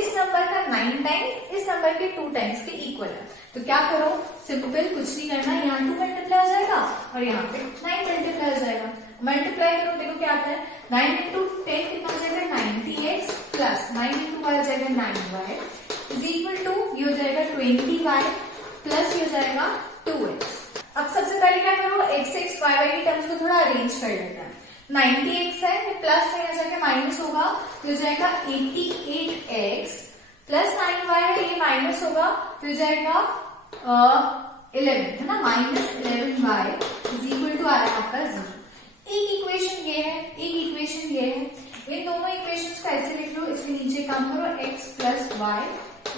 इस नंबर का 9 टाइम्स इस नंबर के 2 टाइम्स के इक्वल है। तो क्या करो, सिंपल, कुछ नहीं करना, यहाँ 2 मल्टीप्लाई हो जाएगा और यहाँ पे 9 मल्टीप्लाई हो जाएगा। मल्टीप्लाई करो, देखो क्या आता है, 9 इंटू 10 कितना हो जाएगा 90x प्लस 9 इंटू y हो जाएगा 9y इज इक्वल टू ये हो जाएगा 20y प्लस ये हो जाएगा 2x। अब सबसे पहले क्या करो, x x y y की टर्म्स को थोड़ा अरेंज कर लेते हैं। 90x है, ये प्लस है, जाके माइनस होगा तो हो जाएगा 88x प्लस 9y है, ये माइनस होगा तो हो जाएगा 11 है ना, minus 11y is equal to आ रहा है आपका 0। एक इक्वेशन ये है, एक इक्वेशन ये है, इन दोनों इक्वेशंस को ऐसे लिख लो, इसके नीचे काम करो x plus y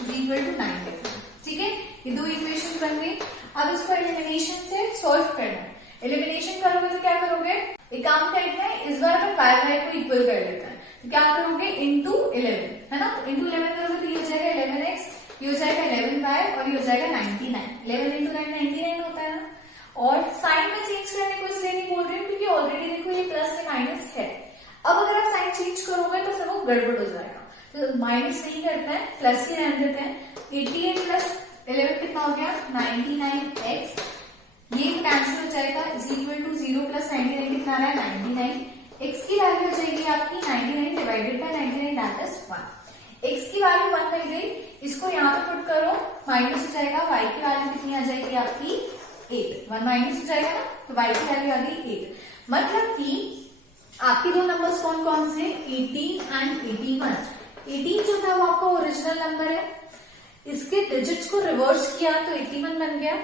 is equal to 9 लिख लो। ठीक है, ये दो इक्वेशन बन गई। अब इसको एलिमिनेशन से सॉल्व करना है। एलिमिनेशन करोगे तो क्या करोगे, एक काम करते हैं, इस बार अपन y y को इक्वल कर लेते हैं। तो क्या करोगे, इंटू 11 है ना, इंटू 11 करोगे तो ये हो जाएगा 11x, ये हो जाएगा 11y और ये हो जाएगा 99। 11 इंटू 9 99 होता है ना। और साइन में चेंज करने को इसलिए नहीं बोल रही हूँ क्योंकि ऑलरेडी देखो ये प्लस से माइनस है। अब अगर आप साइन चेंज करोगे तो फिर वो गड़बड़ हो जाएगा, तो माइनस नहीं करते हैं, प्लस ही रहने देते हैं। 88 प्लस 11 कितना हो गया 99x, ये कैंसिल हो जाएगा इज इक्वल टू 0 प्लस 99 कितना आ रहा है 99। x की वैल्यू हो जाएगी आपकी 99 divided by 99 that is 1। x की वैल्यू 1 मिल गई, इसको यहाँ पे पुट करो, माइनस हो जाएगा, y की वैल्यू कितनी आ जाएगी आपकी 8, 1 माइनस हो जाएगा ना, तो y की वैल्यू आ गई 8। मतलब कि आपके दो नंबर्स कौन कौन से, 18 एंड 81। 18 जो था वो आपका ओरिजिनल नंबर है, इसके डिजिट्स को रिवर्स किया तो 81 बन गया।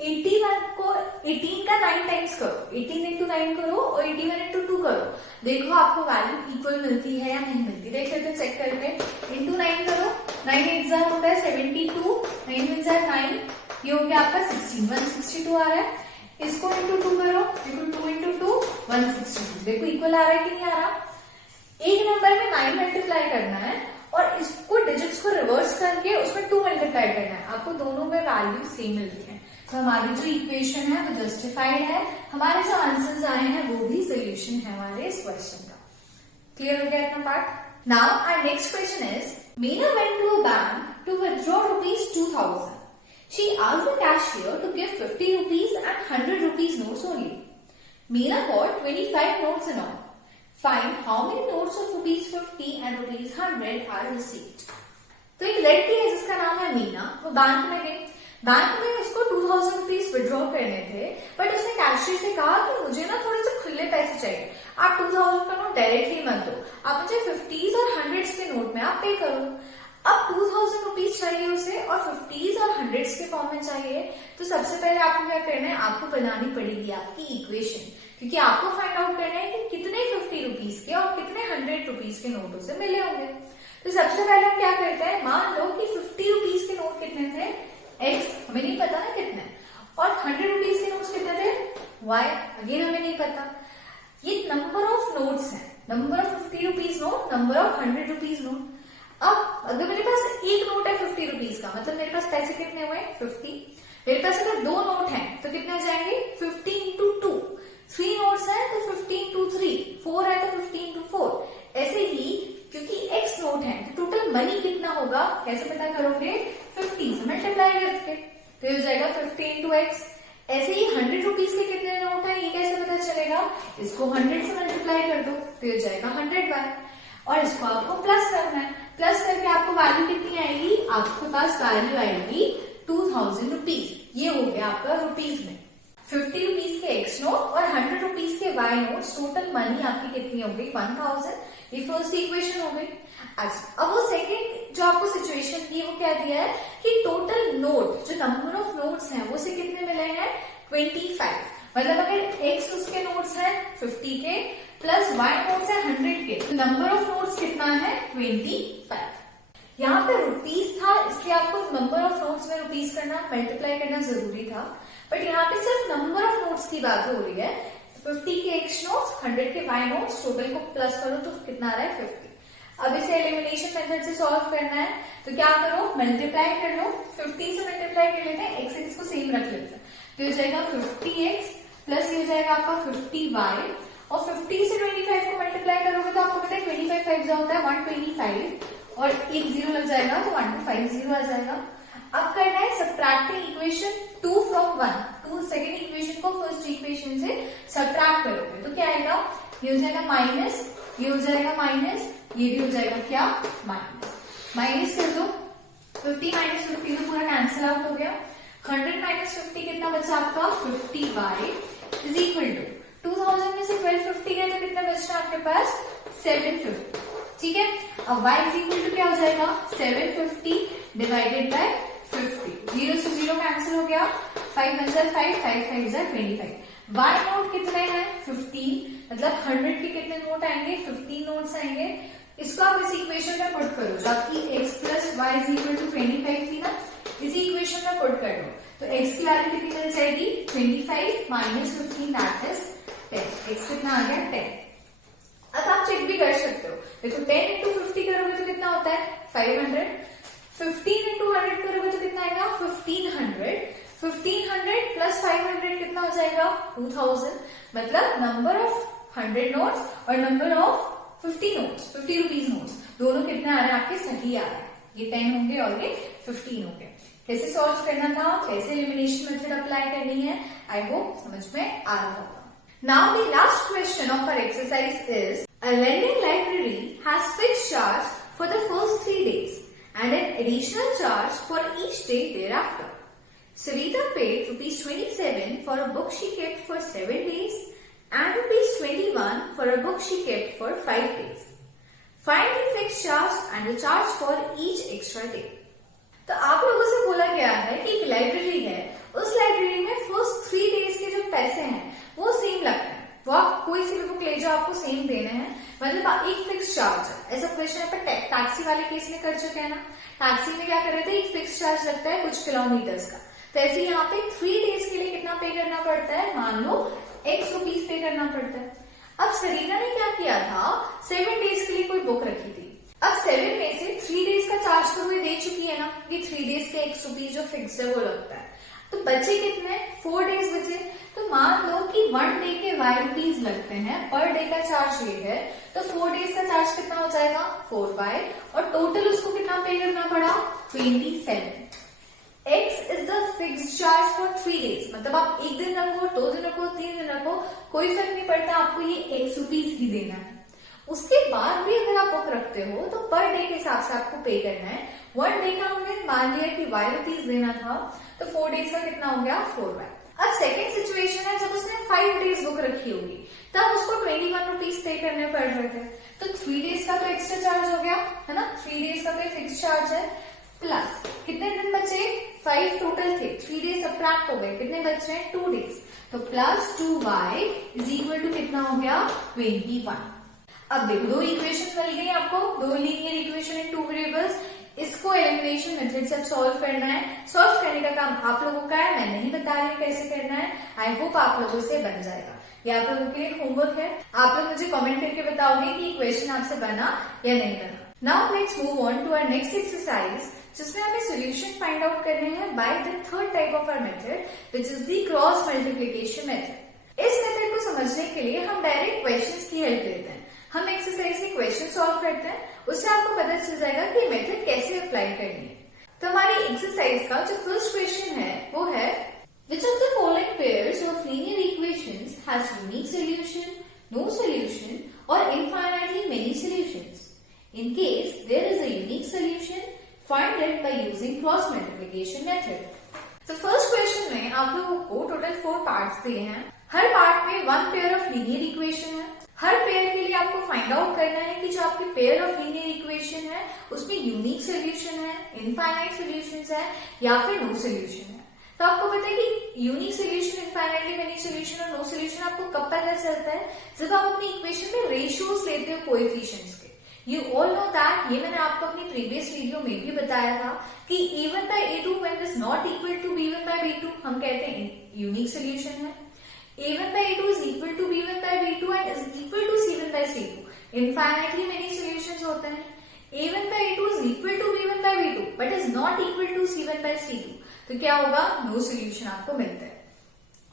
81 को 18 का 9 टाइम्स करो, 18 इंटू 9 करो और 81 इंटू 2 करो, देखो आपको वैल्यू इक्वल मिलती है या नहीं मिलती, देख लेते चेक करके। इंटू 9 करो, 9 एग्जाम होता है 72, 9 मीन्स 9, ये हो गया आपका 16, 162 आ रहा है। इसको इंटू 2 करो, देखो 2 इंटू 2 162, देखो इक्वल आ रहा है कि नहीं आ रहा। एक नंबर में 9 मल्टीप्लाई करना है और इसको डिजिट्स को रिवर्स करके उसमें 2 मल्टीप्लाई करना है, आपको दोनों में वैल्यू सेम मिलती है। तो हमारी जो इक्वेशन है वो जस्टिफाइड है, हमारे जो आंसर्स आए हैं वो भी सोल्यूशन है हमारे इस क्वेश्चन का। क्लियर हो गया इतना part. Now our next question is, Meena went to a bank to withdraw ₹2000. She asked the cashier to give 50 rupees and 100 rupees notes only. Meena got 25 notes in all. Find how many notes of ₹50 and ₹100 are received. तो एक लड़की है जिसका नाम है मीना, वो bank में गई, बैंक में उसको 2000 रुपीज विड्रॉ करने थे, बट उसने कैशियर से कहा कि मुझे ना थोड़े से खुले पैसे चाहिए, आप 2000 का नोट डायरेक्टली मत दो, आप मुझे 50s और 100s के नोट में आप पे करो। अब 2000 रुपीज चाहिए उसे और 50s और 100s के फॉर्म में चाहिए, तो सबसे पहले आपको क्या करना है, आपको बनानी पड़ेगी आपकी इक्वेशन, क्योंकि आपको फाइंड आउट करना है कि कितने 50 रुपीज के और कितने 100 रुपीज के नोट उसे मिले होंगे। तो सबसे पहले हम क्या करते हैं, मान लो कि 50 रुपीज के नोट कितने थे x, हमें नहीं पता ना कितने, और 100 रुपीज के नोट कितने थे y, अगेन हमें नहीं पता। ये नंबर ऑफ नोट्स है, number of 50 rupees note, number of 100 rupees note. अब अगर मेरे पास एक नोट है 50 रुपीज का, मतलब मेरे पास पैसे कितने हुए 50, मेरे पास अगर दो नोट हैं तो कितने हो जाएंगे 50 इंटू 2, 3 नोट्स हैं तो 50 इंटू 3, 4 है तो 50 इंटू 4। ऐसे ही क्योंकि x नोट है तो टोटल मनी कितना होगा कैसे पता करोगे, 50 से मल्टीप्लाई करके, तो हो जाएगा 50 इंटू x। ऐसे ही 100 रुपीज के कितने नोट है ये कैसे पता चलेगा, इसको 100 से मल्टीप्लाई कर दो तो हो जाएगा 100 और इसको आपको प्लस करना है, प्लस करके आपको वैल्यू कितनी आएगी, आपके पास वैल्यू आएगी 2000 रुपीज। ये हो गया आपका रुपीज में। 50 रुपीज के एक्स नोट और 100 रुपीज के वाई नोट, टोटल मनी आपकी कितनी हो गई 1000। ये फर्स्ट इक्वेशन हो गई। अच्छा, अब वो सेकंड जो आपको सिचुएशन दी वो क्या दिया है कि टोटल नोट जो नंबर ऑफ नोट्स हैं वो से कितने मिले हैं 25। मतलब अगर एक्स उसके नोट्स हैं 50 के प्लस वाई नोट्स है 100 के, तो नंबर ऑफ नोट्स कितना है 25। यहाँ पे रुपीज था इसलिए आपको नंबर ऑफ नोट्स में रुपीज करना मल्टीप्लाई करना जरूरी था, बट यहाँ पे सिर्फ नंबर ऑफ नोट्स की बात हो रही है। 50 के एक्स नोट्स 100 के वाई नोट्स, टोटल को प्लस करो तो कितना आ रहा है 50। अब इसे एलिमिनेशन मेथड से सॉल्व करना है, तो क्या करो, मल्टीप्लाई कर लो, 50 से मल्टीप्लाई कर लेते हैं, x को सेम रख लेते हैं, तो हो जाएगा 50x प्लस ये हो जाएगा आपका 50y, और 50 से 25 को मल्टीप्लाई करोगे तो आपको पता है 25 5 होता है 125, और एक जीरो लग जाएगा तो 1250 आ जाएगा। अब करना है subtracting equation 2 from 1, to second equation को फर्स्ट इक्वेशन से सब्ट्रैक्ट करोगे तो क्या आएगा, ये हो जाएगा माइनस, ये हो जाएगा माइनस, ये भी हो जाएगा क्या, माइनस। माइनस कर दो, 50 माइनस 50 तो पूरा कैंसिल आउट हो गया, 100 माइनस 50 कितना बचा आपका 50y इज इक्वल टू 2000 में से 1250 गए तो कितना बच रहा है आपके पास 750, ठीक है। अब y इज इक्वल टू क्या हो जाएगा 750 डिवाइडेड बाय 50, 0 से 0 कैंसिल हो गया, 5 1 5 5 5 25, y नोट कितने हैं 15, मतलब 100 के कितने नोट आएंगे 15 नोट्स आएंगे। इसको आप इस इक्वेशन में पुट करो, जबकि x plus y is equal to 25 थी ना, इसी इक्वेशन में पुट कर दो तो x की वैल्यू कितनी मिल जाएगी 25 माइनस 15 दैट इज 10, x कितना आ गया 10। अब आप चेक भी कर सकते हो, देखो 10 इंटू 50 करोगे तो कितना होता है 500, 15 इंटू 100 करोगे तो कितना आएगा 1500, 1500 प्लस 500 कितना हो जाएगा 2000, मतलब नंबर ऑफ 100 नोट्स और number of 50 notes, 50 rupees notes दोनों कितना आ रहा है आपके सही आ रहा है, ये 10 होंगे और ये 15 होंगे। कैसे सॉल्व करना था, कैसे एलिमिनेशन मेथड अप्लाई करनी है, आई होप समझ में आ रहा होगा। Now the last question of our exercise is a lending library has fixed charge for the first 3 days and an additional charge for each day thereafter. Sarita paid rupees 27 for a book she kept for 7 days and rupees 21 for a book she kept for 5 days. Find the fixed charge and the charge for each extra day. तो आप लोगों से बोला गया है कि एक library है, उस लाइब्रेरी में फर्स्ट 3 डेज के जो पैसे हैं वो सेम लगते हैं, वो आप कोई सी भी बुक ले जाओ आपको सेम देने हैं, मतलब एक फिक्स चार्ज है। ऐसा क्वेश्चन अपन टैक्सी वाले केस में कर चुके हैं ना, टैक्सी में क्या कर रहे थे एक फिक्स चार्ज लगता है कुछ किलोमीटर्स का, तो ऐसे यहाँ पे 3 डेज के लिए कितना पे करना पड़ता है, मान लो x रुपीज पे करना पड़ता है। अब सरीना ने क्या किया था 7 डेज के लिए कोई बुक रखी थी, अब 7 में से 3 डेज का चार्ज तो वो दे चुकी है ना, कि 3 डेज के x रुपीज जो फिक्स है वो लगता है, तो बचे कितने 4 डेज बचे, तो मान लो कि 1 डे के y रुपीज लगते हैं, पर डे का चार्ज ये है, तो 4 डेज का चार्ज कितना हो जाएगा 4y, और टोटल उसको कितना पे करना पड़ा 27। X is the fixed charge for 3 days, मतलब आप एक दिन रखो 2 दिन रखो 3 दिन रखो कोई फर्क नहीं पड़ता, आपको ये x रुपीज ही देना है। उसके बाद भी अगर आप बुक रखते हो तो पर डे के हिसाब से आपको पे करना है। 1 डे का हमने मान लिया कि y रुपीज देना था, तो 4 डेज का कितना हो गया 4y। अब सेकेंड सिचुएशन है जब उसने 5 डेज बुक रखी होगी, तब उसको 21 रुपीज पे करने पड़ रहे थे, तो 3 डेज का तो एक्स्ट्रा चार्ज हो गया है ना, 3 डेज का तो फिक्स चार्ज है, प्लस कितने दिन बचे 5 टोटल थे, 3 डेज सब्ट्रैक्ट हो गए, कितने बच रहे हैं 2 डेज, तो plus 2y is equal to कितना हो गया 21। अब देखो दो इक्वेशन मिल गई आपको, दो लीनियर इक्वेशन इन 2 वेरिएबल्स, इसको एलिमिनेशन मेथड से सॉल्व करना है। सॉल्व करने का काम आप लोगों का है, मैं नहीं बता रही हूँ कैसे करना है, आई होप आप लोगों से बन जाएगा, ये आप लोगों के लिए होमवर्क है, आप लोग मुझे कमेंट करके बताओगे कि क्वेश्चन आपसे बना या नहीं बना। Now let's move on to our next exercise, जिसमें हमें सोल्यूशन फाइंड आउट करने हैं by the third type of our method which is the cross multiplication method. इस मेथड को समझने के लिए हम डायरेक्ट क्वेश्चंस की हेल्प लेते हैं, हम एक्सरसाइज के क्वेश्चन सॉल्व करते हैं, उससे आपको पता चल जाएगा कि ये मेथड कैसे अप्लाई करनी है। तो हमारी एक्सरसाइज का जो फर्स्ट क्वेश्चन है वो है which of the following pairs of linear equations has unique solution, no solution or infinitely many solutions? In case there is a unique solution, find it by using cross multiplication method. तो first question में आप लोगों को total 4 parts दिए हैं, हर part में 1 pair of linear equation है, हर pair के लिए आपको फाइंड आउट करना है कि जो आपकी पेयर ऑफ लीनियर इक्वेशन है उसमें यूनिक सोल्यूशन है, इनफाइनाइट सोल्यूशंस है या फिर नो सोल्यूशन है। तो आपको पता है कि unique solution, infinitely many solution और नो सोल्यूशन आपको कब पता चलता है, जब आप अपनी इक्वेशन में रेशियोज लेते हो कोएफिशिएंट्स के। यू ऑल नो दैट, ये मैंने आपको अपनी प्रीवियस वीडियो में भी बताया था कि a1 by a2 when is not equal to b1 by b2 हम कहते हैं यूनिक सोल्यूशन है, a1 by a2 is equal to b1 by b2 and is equal to c1 by c2 infinitely many solutions होते हैं a1 by a2 is equal to b1 by b2 but is not equal to c1 by c2, तो क्या होगा, no solution आपको मिलता है।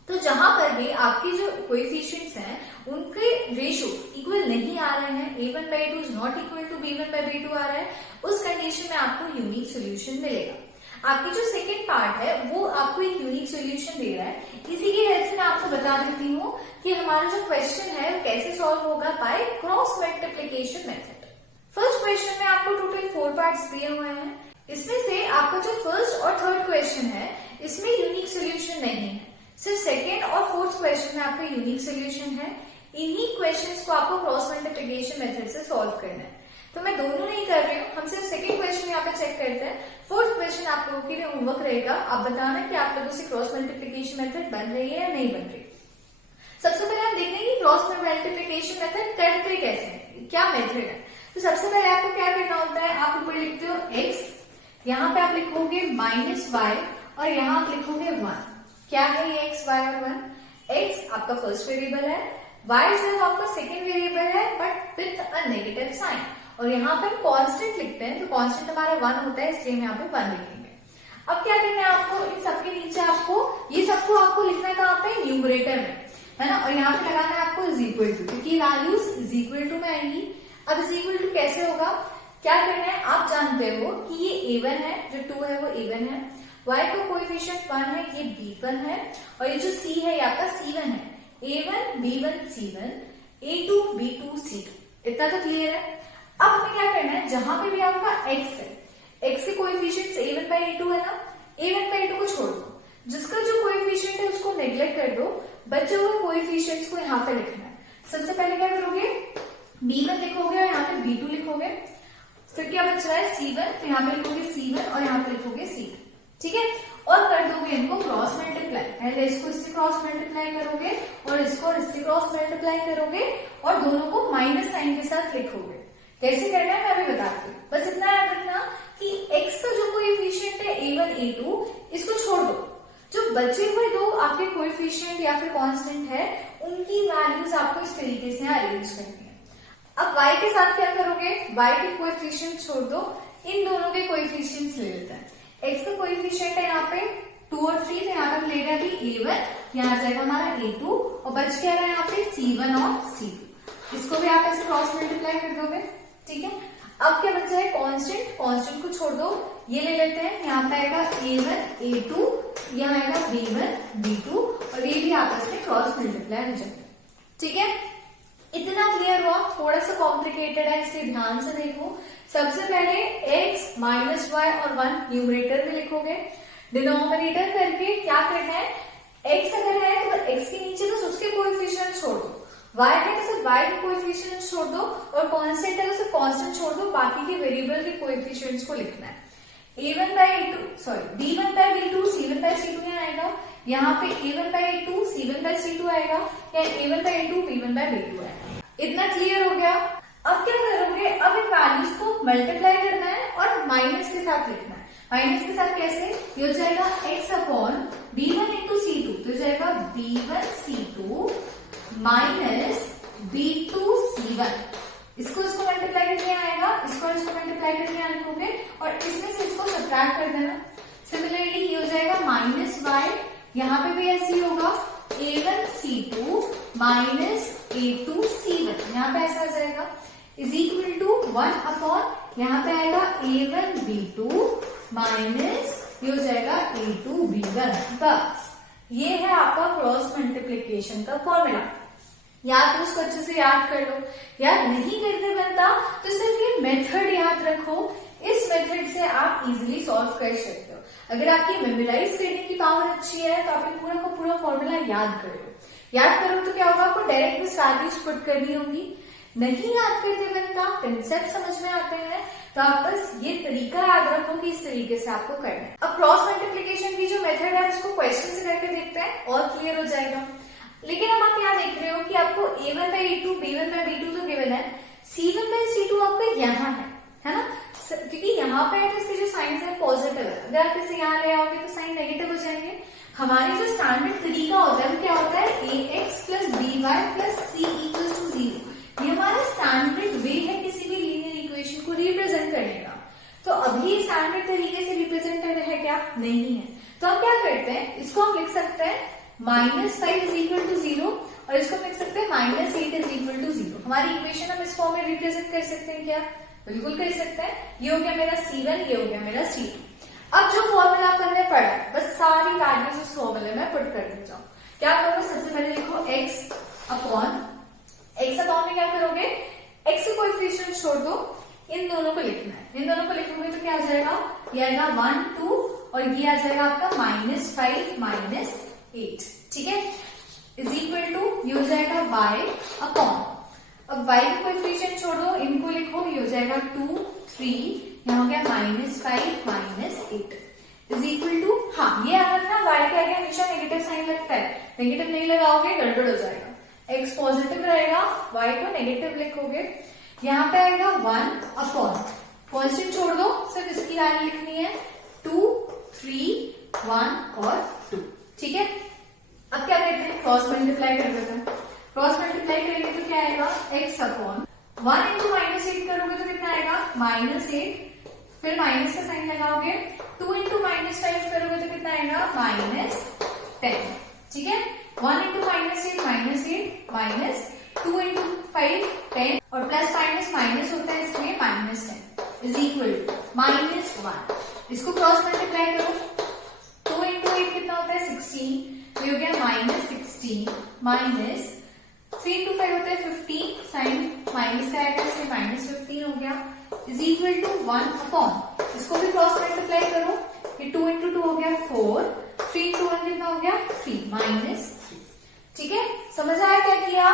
तो जहां पर भी आपके जो कोएफिशिएंट्स हैं उनके रेशियो इक्वल नहीं आ रहे हैं, a1 by a2 is not equal to b1 by b2 आ रहा है, उस कंडीशन में आपको यूनिक सोल्यूशन मिलेगा। आपकी जो सेकेंड पार्ट है वो आपको एक यूनिक सोल्यूशन दे रहा है। इसी की हेल्प से मैं आपको बता देती हूँ कि हमारा जो क्वेश्चन है वो कैसे सॉल्व होगा, by cross multiplication method. First question में आपको टोटल 4 पार्ट्स दिए हुए हैं। इसमें से आपका जो फर्स्ट और थर्ड क्वेश्चन है इसमें यूनिक सोल्यूशन नहीं है, सिर्फ सेकेंड और फोर्थ क्वेश्चन में आपका यूनिक सोल्यूशन है। इन्हीं क्वेश्चंस को आपको क्रॉस मल्टीप्लिकेशन मेथड से सॉल्व करना है। तो मैं दोनों नहीं कर रही हूँ, हम सिर्फ सेकेंड क्वेश्चन यहाँ पे चेक करते हैं। फोर्थ क्वेश्चन आप लोगों के लिए होमवर्क रहेगा, आप बताना कि आप लोगों से क्रॉस मल्टीप्लिकेशन मेथड बन रही है या नहीं बन रही। सबसे पहले हम देखेंगे कि क्रॉस मल्टीप्लिकेशन मेथड करते कैसे हैं, क्या मेथड है। तो सबसे पहले आपको क्या करना होता है, आप ऊपर लिखते हो x, यहाँ पे आप लिखोगे -y और यहाँ आप लिखोगे 1। क्या है ये x, y और 1? x आपका फर्स्ट वेरिएबल है, y जो है आपका सेकेंड वेरिएबल है but with a negative sign, और यहाँ पे कांस्टेंट लिखते हैं तो कांस्टेंट हमारा 1 होता है, इसलिए हम यहाँ पे 1 लिखेंगे। अब क्या करना है आपको, इन सबके नीचे आपको ये सबको आपको लिखना है कहाँ पे, न्यूमरेटर में, है ना, और यहाँ पे लगाना है आपको इज इक्वल टू, क्योंकि वैल्यूज इज इक्वल टू में आएंगी। अब इज इक्वल टू कैसे होगा, क्या करना है, आप जानते हो कि ये a1 है, जो 2 है वो a1 है, y का कोएफिशिएंट 1 है, ये b1 है, और ये जो c है ये आपका c1 है, a1 b1 c1 a2 b2 c2। इतना तो क्लियर है। अब हमें क्या करना है, जहां पे भी आपका x है, x के कोएफिशिएंट्स a1 by a2 है ना, a1 by a2 को छोड़ दो, जिसका जो कोएफिशिएंट है उसको नेग्लेक्ट कर दो, बचे हुए कोएफिशिएंट्स को यहाँ पे लिखना है। सबसे पहले क्या करोगे, b1 लिखोगे और यहाँ पे b2 लिखोगे, फिर क्या बच रहा है c1, तो यहाँ पे लिखोगे c1 और यहाँ पे लिखोगे c2, ठीक है, और कर दोगे इनको क्रॉस मल्टीप्लाई। पहले इसको इससे क्रॉस मल्टीप्लाई करोगे और इसको इससे क्रॉस मल्टीप्लाई करोगे और दोनों को माइनस साइन के साथ लिखोगे। कैसे करना है मैं अभी बताती हूँ, बस इतना याद रखना कि x का जो कोएफिशिएंट है a1 a2 इसको छोड़ दो, जो बचे हुए दो आपके कोएफिशिएंट या फिर कांस्टेंट है उनकी वैल्यूज आपको इस तरीके से अरेंज करनी है। अब y के साथ क्या करोगे, y के कोएफिशिएंट छोड़ दो, इन दोनों के कोएफिशिएंट्स ले लेते हैं। x का कोएफिशिएंट है यहाँ पे 2 और 3, तो यहाँ पे ले रहे अभी a1, यहाँ आ जाएगा हमारा a2 और बच क्या रहा है यहाँ पे c1 और c2। इसको भी आप ऐसे क्रॉस मल्टीप्लाई कर दोगे, ठीक है। अब क्या बचा है, कांस्टेंट, कांस्टेंट को छोड़ दो, ये ले लेते हैं, यहाँ पे आएगा a1 a2, यहाँ आएगा b1 b2 और ये भी आपस में क्रॉस मल्टीप्लाई हो जाएगा, ठीक है। इतना क्लियर हुआ, थोड़ा सा कॉम्प्लिकेटेड है इसलिए ध्यान से देखो। सबसे पहले x -y और 1 न्यूमरेटर में लिखोगे, डिनोमिनेटर करके क्या करना है, x अगर है तो x के नीचे बस उसके कोएफिशिएंट छोड़ दो, y है तो सिर्फ y के कोएफिशिएंट छोड़ दो और कांस्टेंट है तो सिर्फ कांस्टेंट छोड़ दो, बाकी के वेरिएबल के कोएफिशिएंट्स को लिखना है। a1 by a2 sorry b1 by b2 c1 by c2 यहाँ आएगा, यहाँ पे a1 by a2 c1 by c2 आएगा, या a1 by a2 b1 by b2 आएगा। इतना क्लियर हो गया। अब क्या करोगे, अब इन वैल्यूज को मल्टीप्लाई करना है और माइनस के साथ लिखना है। माइनस के साथ कैसे, ये हो जाएगा x upon b1 into c2, तो हो जाएगा b1 c2 minus b2 c1। इसको मल्टीप्लाई करके आएगा, इसको मल्टीप्लाई करके यहाँ लिखोगे और इसमें से इसको सब्ट्रैक्ट कर देना। सिमिलरली ये हो जाएगा -y, यहाँ पे भी ऐसे ही होगा a1 c2 minus a2 c1, यहाँ पे ऐसा आ जाएगा इज इक्वल टू 1 अपॉन यहाँ पे आएगा a1 b2 माइनस ये हो जाएगा a2 b1। बस ये है आपका क्रॉस मल्टीप्लीकेशन का फॉर्मूला। याद तो उसको अच्छे से याद कर लो, याद नहीं करते बनता तो सिर्फ ये मेथड याद रखो, इस मेथड से आप इजीली सॉल्व कर सकते हो। अगर आपकी मेमोराइज करने की पावर अच्छी है तो आप पूरा का पूरा फॉर्मूला याद कर लो। याद करो तो क्या होगा, आपको डायरेक्ट में वैल्यूज पुट करनी होगी। नहीं याद करते बनता, कंसेप्ट समझ में आते हैं तो आप बस ये तरीका याद रखो कि इस तरीके से आपको करना है। अब क्रॉस मल्टीप्लीकेशन की जो मेथड है उसको क्वेश्चन से करके देखते हैं और क्लियर हो जाएगा। लेकिन अब आप यहाँ देख रहे हो कि आपको a1 by a2 b1 by b2 तो गिवन है, c1 by c2 आपका यहाँ है ना, क्योंकि यहाँ पे है तो इसके जो साइन है पॉजिटिव है। अगर आप इसे यहाँ ले आओगे तो साइन नेगेटिव हो जाएंगे। हमारी जो स्टैंडर्ड तरीका होता है वो क्या होता है, ax plus by plus c equals to 0। ये हमारा स्टैंडर्ड वे है किसी भी लीनियर इक्वेशन नहीं है। तो हम क्या करते हैं, इसको हम लिख सकते हैं -5 इज इक्वल टू 0 और इसको लिख सकते हैं -8 इज इक्वल टू 0। हमारी इक्वेशन हम इस फॉर्म में रिप्रेजेंट कर सकते हैं क्या? बिल्कुल कर सकते हैं। ये हो गया मेरा C1, ये हो गया मेरा C2। अब जो फॉर्मूला अपन ने पढ़ा है बस सारी वैल्यूज उस फॉर्मूले में पुट कर दे जाओ। क्या करोगे, सबसे पहले लिखो x अपॉन में क्या करोगे, x से कोएफिशिएंट छोड़ दो, इन दोनों को लिखना है। इन दोनों को लिखोगे तो क्या आ जाएगा, ये आएगा 1 2 और ये आ जाएगा आपका -5 -8, ठीक है, इज इक्वल टू ये हो जाएगा y अपॉन, अब y का कोएफिशिएंट छोड़ो, इनको लिखो, ये हो जाएगा 2 3, यहाँ हो गया -5 -8 इज इक्वल टू, हाँ ये याद रखना y के आगे हमेशा नेगेटिव साइन लगता है, नेगेटिव नहीं लगाओगे गड़बड़ हो जाएगा। x पॉजिटिव रहेगा, y को नेगेटिव लिखोगे, यहाँ पे आएगा 1 अपॉन, कॉन्स्टेंट छोड़ दो, सिर्फ इसकी वैल्यू लिखनी है 2 3 1 और 2, ठीक है। अब क्या करते हैं, क्रॉस मल्टीप्लाई कर देते हैं। क्रॉस मल्टीप्लाई करेंगे तो क्या आएगा, x अपॉन 1 इंटू -8 करोगे तो कितना आएगा -8, फिर माइनस का साइन लगाओगे, 2 इंटू -5 करोगे तो कितना आएगा -10, ठीक है। 1 इंटू -8 माइनस 2 इंटू 5 10 और प्लस माइनस होता है इसमें -10 इज इक्वल टू -1। इसको क्रॉस मल्टीप्लाई करो, 2 इंटू 8 कितना होता है 16, तो ये हो गया -16 माइनस 3 इंटू 5 होता है 15, साइन माइनस का आएगा इसमें -15 हो गया इज इक्वल टू 1 अपॉन, इसको भी क्रॉस मल्टीप्लाई करो, ये 2 इंटू 2 हो गया 4, 3 इंटू 1 कितना हो गया 3 -3, ठीक है। समझ आया क्या किया,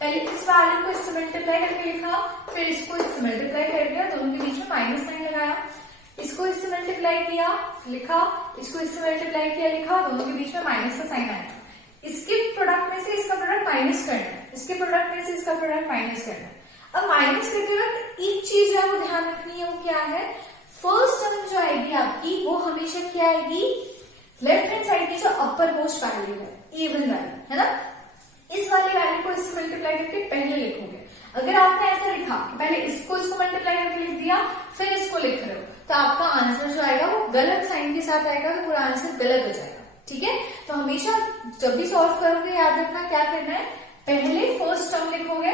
पहले इस वैल्यू को इससे मल्टीप्लाई करके लिखा, फिर इसको इससे मल्टीप्लाई कर दिया, दोनों के बीच में माइनस साइन लगाया, इसको इससे मल्टीप्लाई किया लिखा, इसको इससे मल्टीप्लाई किया लिखा, दोनों के बीच में माइनस का साइन आया। इसके प्रोडक्ट में से इसका प्रोडक्ट माइनस करना है, इसके प्रोडक्ट में से इसका प्रोडक्ट माइनस करना है। अब माइनस करते वक्त एक चीज है वो ध्यान रखनी है, वो क्या है, फर्स्ट टर्म जो आएगी आपकी वो हमेशा क्या आएगी, लेफ्ट हैंड साइड की जो अपर मोस्ट वैल्यू है, इवन वैल्यू है ना, इस वाली वैल्यू को इससे मल्टीप्लाई करके पहले लिखोगे। अगर आपने ऐसा लिखा कि पहले इसको मल्टीप्लाई करके लिख दिया फिर इसको लिख रहे हो तो आपका आंसर जो आएगा वो गलत साइन के साथ आएगा, तो पूरा आंसर गलत हो जाएगा, ठीक है। तो हमेशा जब भी सॉल्व करोगे याद रखना क्या करना है, पहले फर्स्ट टर्म लिखोगे,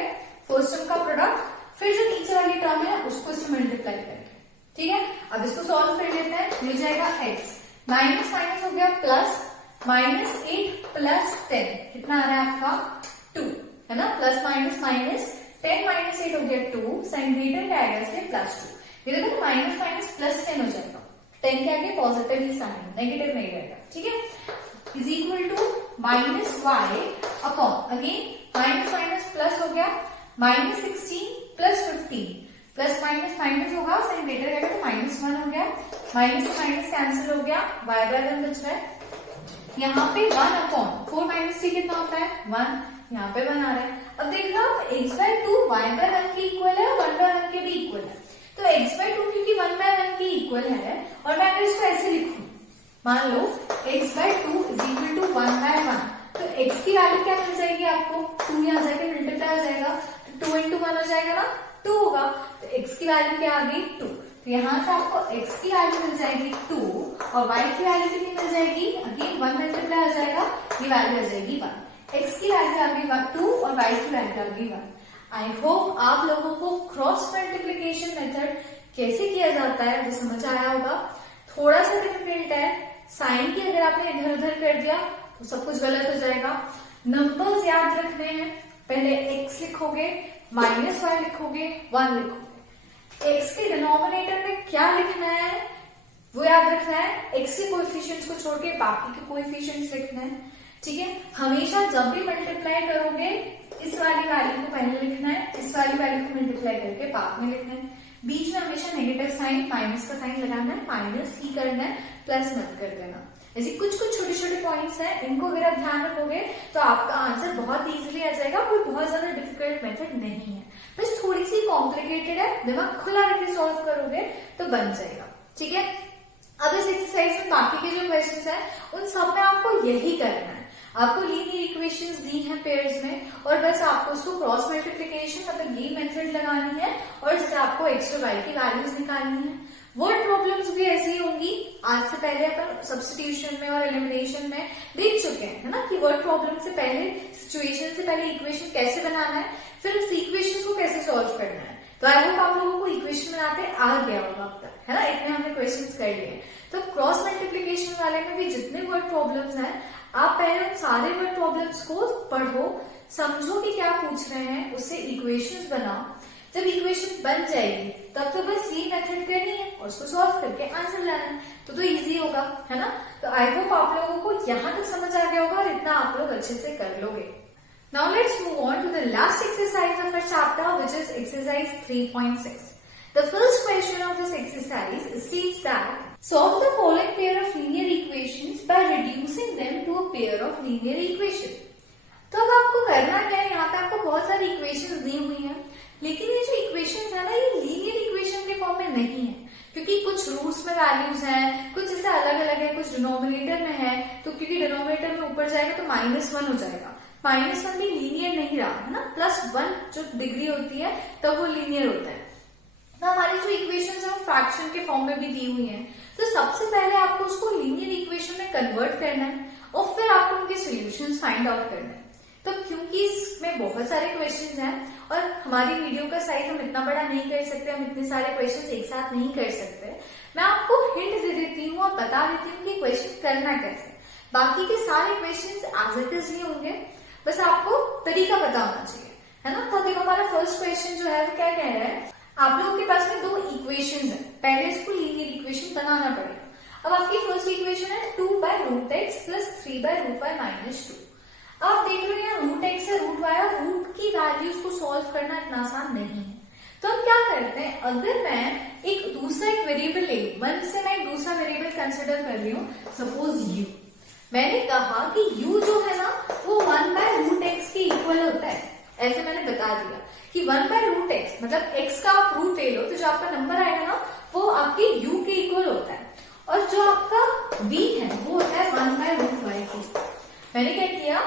फर्स्ट टर्म का प्रोडक्ट, फिर जो नीचे वाली टर्म है उसको इससे मल्टीप्लाई करके, ठीक है। अब इसको सॉल्व कर लेते हैं, मिल जाएगा x, माइनस माइनस हो गया प्लस, -8 प्लस 10 कितना आ रहा है आपका 2, है ना, प्लस माइनस 10 -8 हो गया 2, साइन ग्रेटर क्या आएगा इसलिए +2, ये देखो माइनस माइनस प्लस 10 हो जाएगा, 10 के आगे पॉजिटिव ही साइन, नेगेटिव नहीं रहेगा, ठीक है, is equal to -y upon, again minus minus plus हो गया, -16 प्लस 15, प्लस माइनस माइनस होगा, साइन ग्रेटर रहेगा तो -1 हो गया, माइनस माइनस कैंसिल हो गया, y/1 बच रहा है, यहाँ पे 1 अपॉन 4 - 3 कितना होता है 1, यहाँ पे 1 आ रहा है। अब देख लो x/2 y/1 के इक्वल है, 1/1 के भी इक्वल है, तो x/2 क्योंकि 1/1 के इक्वल है, और मैं अगर इसको ऐसे लिखूं, मान लो x/2 इज इक्वल टू 1/1, तो x की वैल्यू क्या मिल जाएगी आपको, 2 यहाँ जाके मल्टीप्लाई हो जाएगा, तो 2 इंटू 1 हो जाएगा ना, 2 होगा, तो x की वैल्यू क्या आ गई 2, तो यहाँ से आपको x की वैल्यू मिल जाएगी 2 और y की वैल्यू कितनी मिल जाएगी, अगेन 1 मल्टीप्लाई हो जाएगा, ये वैल्यू आ जाएगी 1, x की वैल्यू आ गई 2 और y की वैल्यू आ गई 1। आई होप आप लोगों को क्रॉस मल्टीप्लिकेशन मेथड कैसे किया जाता है वो समझ आया होगा। थोड़ा सा डिफिकल्ट है, साइन की अगर आपने इधर उधर कर दिया तो सब कुछ गलत हो जाएगा। नंबर्स याद रखने हैं, पहले x लिखोगे, -y लिखोगे, 1 लिखोगे, x के डिनोमिनेटर में क्या लिखना है वो याद रखना है, x के कोएफिशिएंट्स को छोड़ के बाकी के कोएफिशिएंट्स लिखना है, ठीक है। हमेशा जब भी मल्टीप्लाई करोगे इस वाली वैल्यू को पहले लिखना है, इस वाली वैल्यू को मल्टीप्लाई करके बाद में लिखना है, बीच में हमेशा नेगेटिव साइन माइनस का साइन लगाना है, माइनस ही करना है, प्लस मत कर देना। ऐसे कुछ कुछ छोटे छोटे पॉइंट्स हैं, इनको अगर आप ध्यान रखोगे तो आपका आंसर बहुत इजीली आ जाएगा, कोई बहुत ज्यादा डिफिकल्ट मेथड नहीं है, बस थोड़ी सी कॉम्प्लिकेटेड है, दिमाग खुला रख के सॉल्व करोगे तो बन जाएगा, ठीक है। अब इस एक्सरसाइज में बाकी के जो क्वेश्चंस हैं उन सब में आपको यही करना है, आपको लीनियर इक्वेशंस दी हैं पेयर्स में, और बस आपको उसको क्रॉस मल्टीप्लिकेशन मतलब ये मेथड लगानी है और इससे आपको x और y की वैल्यूज निकालनी है, वर्ड प्रॉब्लम्स भी ऐसी होंगी। आज से पहले अपन सब्स्टिट्यूशन में और एलिमिनेशन में देख चुके हैं, है ना, कि वर्ड प्रॉब्लम से पहले, सिचुएशन से पहले इक्वेशन कैसे बनाना है, फिर उस इक्वेशन को कैसे सॉल्व करना है। तो आई होप आप लोगों को इक्वेशन बनाते आ गया होगा अब तक, है ना, इतने हमने क्वेश्चंस कर लिए। तो क्रॉस मल्टीप्लीकेशन वाले में भी जितने वर्ड प्रॉब्लम्स हैं, आप पहले उन सारे वर्ड प्रॉब्लम्स को पढ़ो, समझो कि क्या पूछ रहे हैं, उससे इक्वेशंस बनाओ। जब इक्वेशन बन जाएगी तब तो बस ये मेथड करनी है और उसको सॉल्व करके आंसर लाना है, तो इजी होगा, है ना। तो आई होप आप लोगों को यहाँ तक समझ आ गया होगा और इतना आप लोग अच्छे से कर लोगे। Now let's move on to the last exercise of our chapter, which is exercise 3.6. The first question of this exercise states that solve the following pair of linear equations by reducing them to a pair of linear equation. तो अब आपको करना क्या है, यहाँ पे आपको बहुत सारी इक्वेशंस दी हुई हैं, लेकिन ये जो इक्वेशंस है ना, ये लीनियर इक्वेशन के फॉर्म में नहीं है, क्योंकि कुछ रूट्स में वैल्यूज हैं, कुछ जैसे अलग अलग है, कुछ डिनोमिनेटर में है, तो क्योंकि डिनोमिनेटर में ऊपर जाएगा तो -1 हो जाएगा। -1 भी लीनियर नहीं रहा, है ना, +1 जो डिग्री होती है तब वो लीनियर होता है। तो हमारी जो इक्वेशंस है वो फ्रैक्शन के फॉर्म में भी दी हुई हैं, तो सबसे पहले आपको उसको लीनियर इक्वेशन में कन्वर्ट करना है और फिर आपको उनके सॉल्यूशंस फाइंड आउट करना है। तो क्योंकि इसमें बहुत सारे क्वेश्चंस हैं और हमारी वीडियो का साइज हम इतना बड़ा नहीं कर सकते, हम इतने सारे क्वेश्चंस एक साथ नहीं कर सकते, मैं आपको हिंट दे देती हूँ और बता देती हूँ कि क्वेश्चन करना कैसे। बाकी के सारे क्वेश्चंस एज इट इज ही होंगे, बस आपको तरीका पता होना चाहिए, है ना। तो देखो हमारा फर्स्ट क्वेश्चन जो है वो क्या कह रहा है, आप लोगों के पास में 2 इक्वेशंस है, पहले इसको लीनियर इक्वेशन बनाना पड़ेगा। अब आपकी फर्स्ट इक्वेशन है 2/√x + 3/√y - 2। अब आप देख रहे हैं √x से √y और रूट की वैल्यूज को सॉल्व करना इतना आसान नहीं है। तो हम क्या करते हैं, अगर मैं एक वेरिएबल ले, 1 से मैं एक दूसरा वेरिएबल कंसिडर कर रही हूँ, सपोज u। मैंने कहा कि u जो है ना वो 1/√x के इक्वल होता है, ऐसे मैंने बता दिया कि 1/√x मतलब x का आप रूट ले लो तो जो आपका नंबर आएगा ना वो आपके u के इक्वल होता है, और जो आपका v है वो होता है 1/√y के। मैंने क्या किया,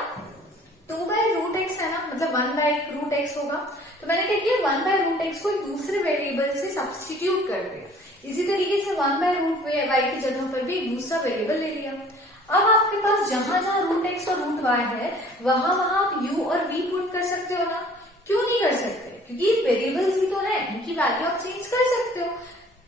2/√x है ना, मतलब 1/√x होगा, तो मैंने क्या किया 1/√x को एक दूसरे वेरिएबल से सब्स्टिट्यूट कर दिया। इसी तरीके से 1/√y की जगह पर भी एक दूसरा वेरिएबल ले लिया। अब आपके पास जहां जहां √x और √y है वहां आप u और v पुट कर सकते हो ना। क्यों नहीं कर सकते, क्योंकि वेरिएबल्स ही तो है, इनकी वैल्यू आप चेंज कर सकते हो।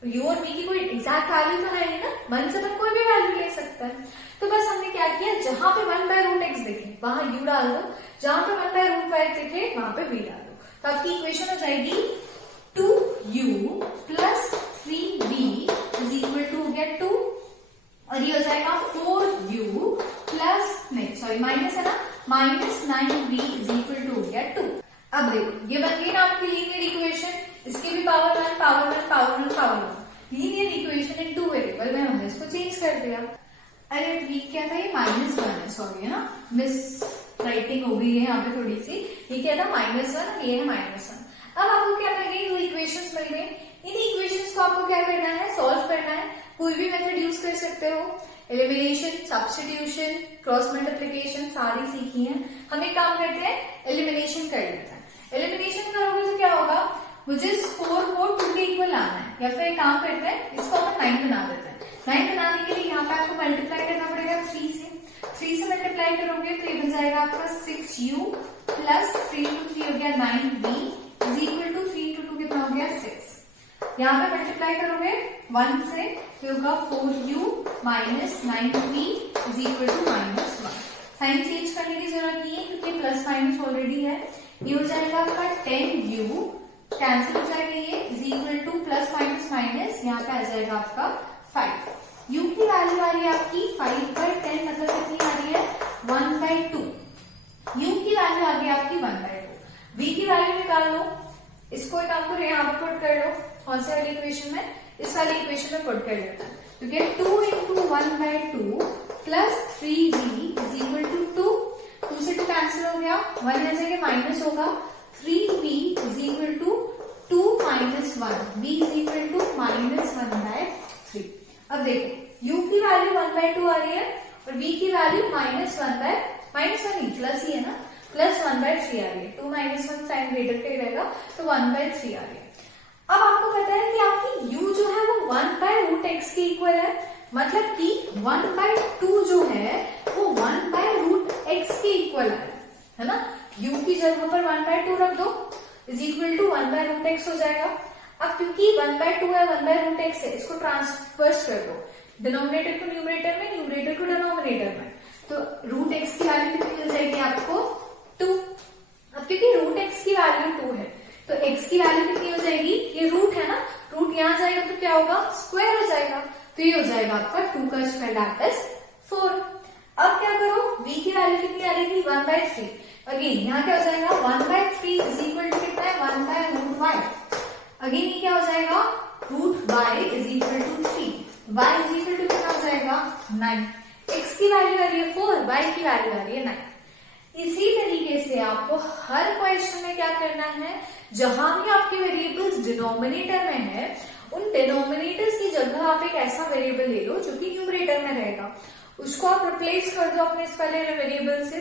u और v की कोई एग्जैक्ट वैल्यू तो है नहीं ना, मन से कोई भी वैल्यू ले सकता है। तो बस हमने क्या किया, जहां पे 1/√x दिखे वहां u डाल दो, जहां पे 1/√y दिखे वहां पे v डाल दो। तो आपकी इक्वेशन हो जाएगी 2u + 3v = हो गया 2, और ये हो जाएगा 4u माइनस है ना, -9v = हो गया 2। अब देखो ये बन गई ना आपकी लीनियर इक्वेशन, इसके भी power 1 power 1 power 1 power 1, linear equation in 2 variable में हमने इसको चेंज कर दिया। अरे v क्या था, ये -1 है, सॉरी है ना, मिस राइटिंग हो गई है यहाँ पे थोड़ी सी। ये क्या था -1, ये है -1। अब आपको क्या मिल गई, 2 इक्वेशंस मिल गई। इन इक्वेशंस को आपको क्या करना है, सॉल्व करना है। कोई भी मेथड यूज कर सकते हो, एलिमिनेशन, सब्स्टिट्यूशन, क्रॉस मल्टीप्लिकेशन सारी सीखी है। हम एक काम करते हैं, एलिमिनेशन कर लेते हैं। एलिमिनेशन करोगे तो क्या होगा, मुझे 4 को 2 के इक्वल लाना है, या फिर एक काम करते हैं इसको हम 9 बना देते हैं। 9 बनाने के लिए यहाँ पे आपको मल्टीप्लाई करना पड़ेगा 3 से। 3 से मल्टीप्लाई करोगे तो ये बन जाएगा आपका 6u + 3 × 3 हो गया 9v = 3 × 2 कितना हो गया 6। यहाँ पे मल्टीप्लाई करोगे 1 से तो होगा 4u - 9v = -1। साइन चेंज करने की जरूरत नहीं है क्योंकि प्लस माइनस ऑलरेडी है। ये हो जाएगा आपका 10u, कैंसिल हो जाएगा ये, = +- यहाँ पे आ जाएगा आपका 5। u की वैल्यू आ रही है आपकी 5/10, मतलब कितनी आ रही है 1/2। u की वैल्यू आ गई आपकी 1/2। v की वैल्यू निकाल लो, इसको एक काम करो यहाँ पे पुट कर लो, कौन से वाली इक्वेशन में, इस वाली इक्वेशन में पुट कर लेता है। तो क्या 2 × 1/2 + 3v = 2। 2 से 2 कैंसिल हो गया, 1 ऐसे के माइनस होगा, 3v = 2 - 1, v = -1/3। अब देखो u की वैल्यू 1/2 आ रही है और v की वैल्यू -1 प्लस ही है ना, +1/3 आ रही है। 2 - 1 साइन ग्रेटर का ही रहेगा, तो 1/3 आ रही है। अब आपको पता है कि आपकी u जो है वो 1/√x के इक्वल है, मतलब कि 1/2 जो है वो 1/√x के इक्वल है ना। u की जगह पर 1/2 रख दो इज इक्वल टू 1/√x हो जाएगा। अब क्योंकि 1/2 है 1/√x है, इसको ट्रांसफर्स कर दो, डिनोमिनेटर को न्यूमरेटर में, न्यूमरेटर को डिनोमिनेटर में, तो √x की वैल्यू कितनी मिल जाएगी आपको 2। अब क्योंकि √x की वैल्यू 2 है तो x की वैल्यू कितनी हो जाएगी, ये रूट है ना, रूट यहां जाएगा तो क्या होगा, स्क्वायर हो जाएगा, तो ये हो जाएगा आपका 2 का स्क्वायर दैट इज 4। अब क्या करो, v की वैल्यू कितनी आ रही थी 1/3, अगेन यहाँ क्या हो जाएगा 1/3 इज इक्वल टू कितना है 1/√y, अगेन ये क्या हो जाएगा √y is equal to 3, y is equal to कितना हो जाएगा 9, x की वैल्यू आ रही है 4, y की वैल्यू आ रही है 9। इसी तरीके से आपको हर क्वेश्चन में क्या करना है, जहां भी आपके वेरिएबल्स डिनोमिनेटर में है उन डिनोमिनेटर्स की जगह आप एक ऐसा वेरिएबल ले लो जो कि न्यूमरेटर में रहेगा, उसको आप रिप्लेस कर दो अपने इस वाले वेरिएबल से,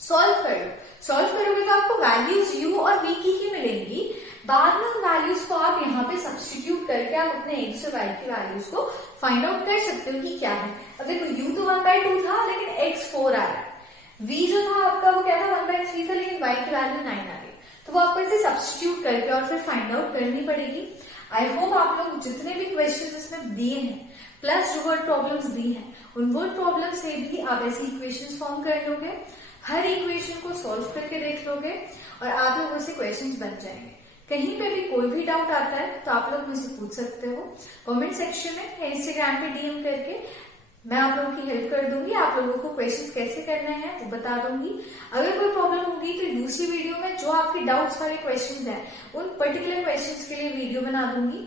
सॉल्व कर लो। सॉल्व करोगे तो आपको वैल्यूज u और v की ही मिलेंगी, बाद में उन वैल्यूज को आप यहाँ पे सब्स्टिट्यूट करके आप अपने x और y की वैल्यूज को फाइंड आउट कर सकते हो कि क्या है। अब देखो u तो 1/2 था लेकिन x 4 आ रहा है, v जो था आपका वो क्या था 1/3 था लेकिन y की वैल्यू 9 आ रही है, तो वो आपको इसे सब्स्टिट्यूट करके और फिर फाइंड आउट करनी पड़ेगी। आई होप आप लोग जितने भी क्वेश्चन इसमें दिए हैं प्लस जो वर्ड प्रॉब्लम्स दी हैं उन वर्ड प्रॉब्लम से भी आप ऐसी इक्वेशंस फॉर्म कर लोगे, हर इक्वेशन को सॉल्व करके देख लोगे और आप लोगों से क्वेश्चंस बन जाएंगे। कहीं पे भी कोई भी डाउट आता है तो आप लोग मुझसे पूछ सकते हो कमेंट सेक्शन में या इंस्टाग्राम पे डीएम करके, मैं आप लोगों की हेल्प कर दूंगी, आप लोगों को क्वेश्चंस कैसे करने हैं वो बता दूंगी। अगर कोई प्रॉब्लम होगी तो दूसरी वीडियो में जो आपके डाउट्स वाले क्वेश्चंस हैं उन पर्टिकुलर क्वेश्चंस के लिए वीडियो बना दूंगी,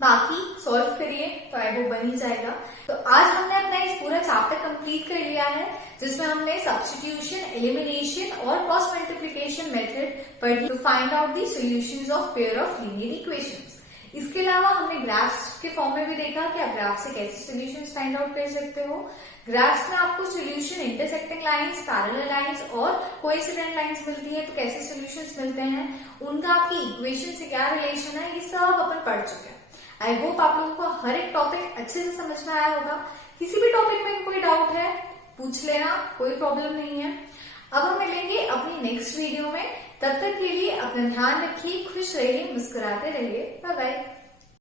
बाकी सॉल्व करिए तो आई होप बन ही जाएगा। तो आज हमने अपना इस पूरा चैप्टर कंप्लीट कर लिया है जिसमें हमने सब्स्टिट्यूशन, एलिमिनेशन और क्रॉस मल्टीप्लिकेशन मेथड पढ़ी to find out the solutions of pair of linear equations. इसके अलावा हमने ग्राफ्स के फॉर्म में भी देखा कि आप ग्राफ से कैसे सॉल्यूशंस फाइंड आउट कर सकते हो। ग्राफ्स में आपको solution intersecting lines, parallel lines और कोइंसिडेंट लाइंस मिलती है, तो कैसे सॉल्यूशंस मिलते हैं, उनका आपकी इक्वेशन से क्या रिलेशन है, ये सब अपन पढ़ चुके हैं। आई होप आप लोगों को हर एक टॉपिक अच्छे से समझ में आया होगा। किसी भी टॉपिक में कोई डाउट है पूछ लेना, कोई प्रॉब्लम नहीं है। अब हम मिलेंगे अपनी नेक्स्ट वीडियो में, तब तक के लिए अपना ध्यान रखिए, खुश रहिए, मुस्कुराते रहिए, बाय बाय।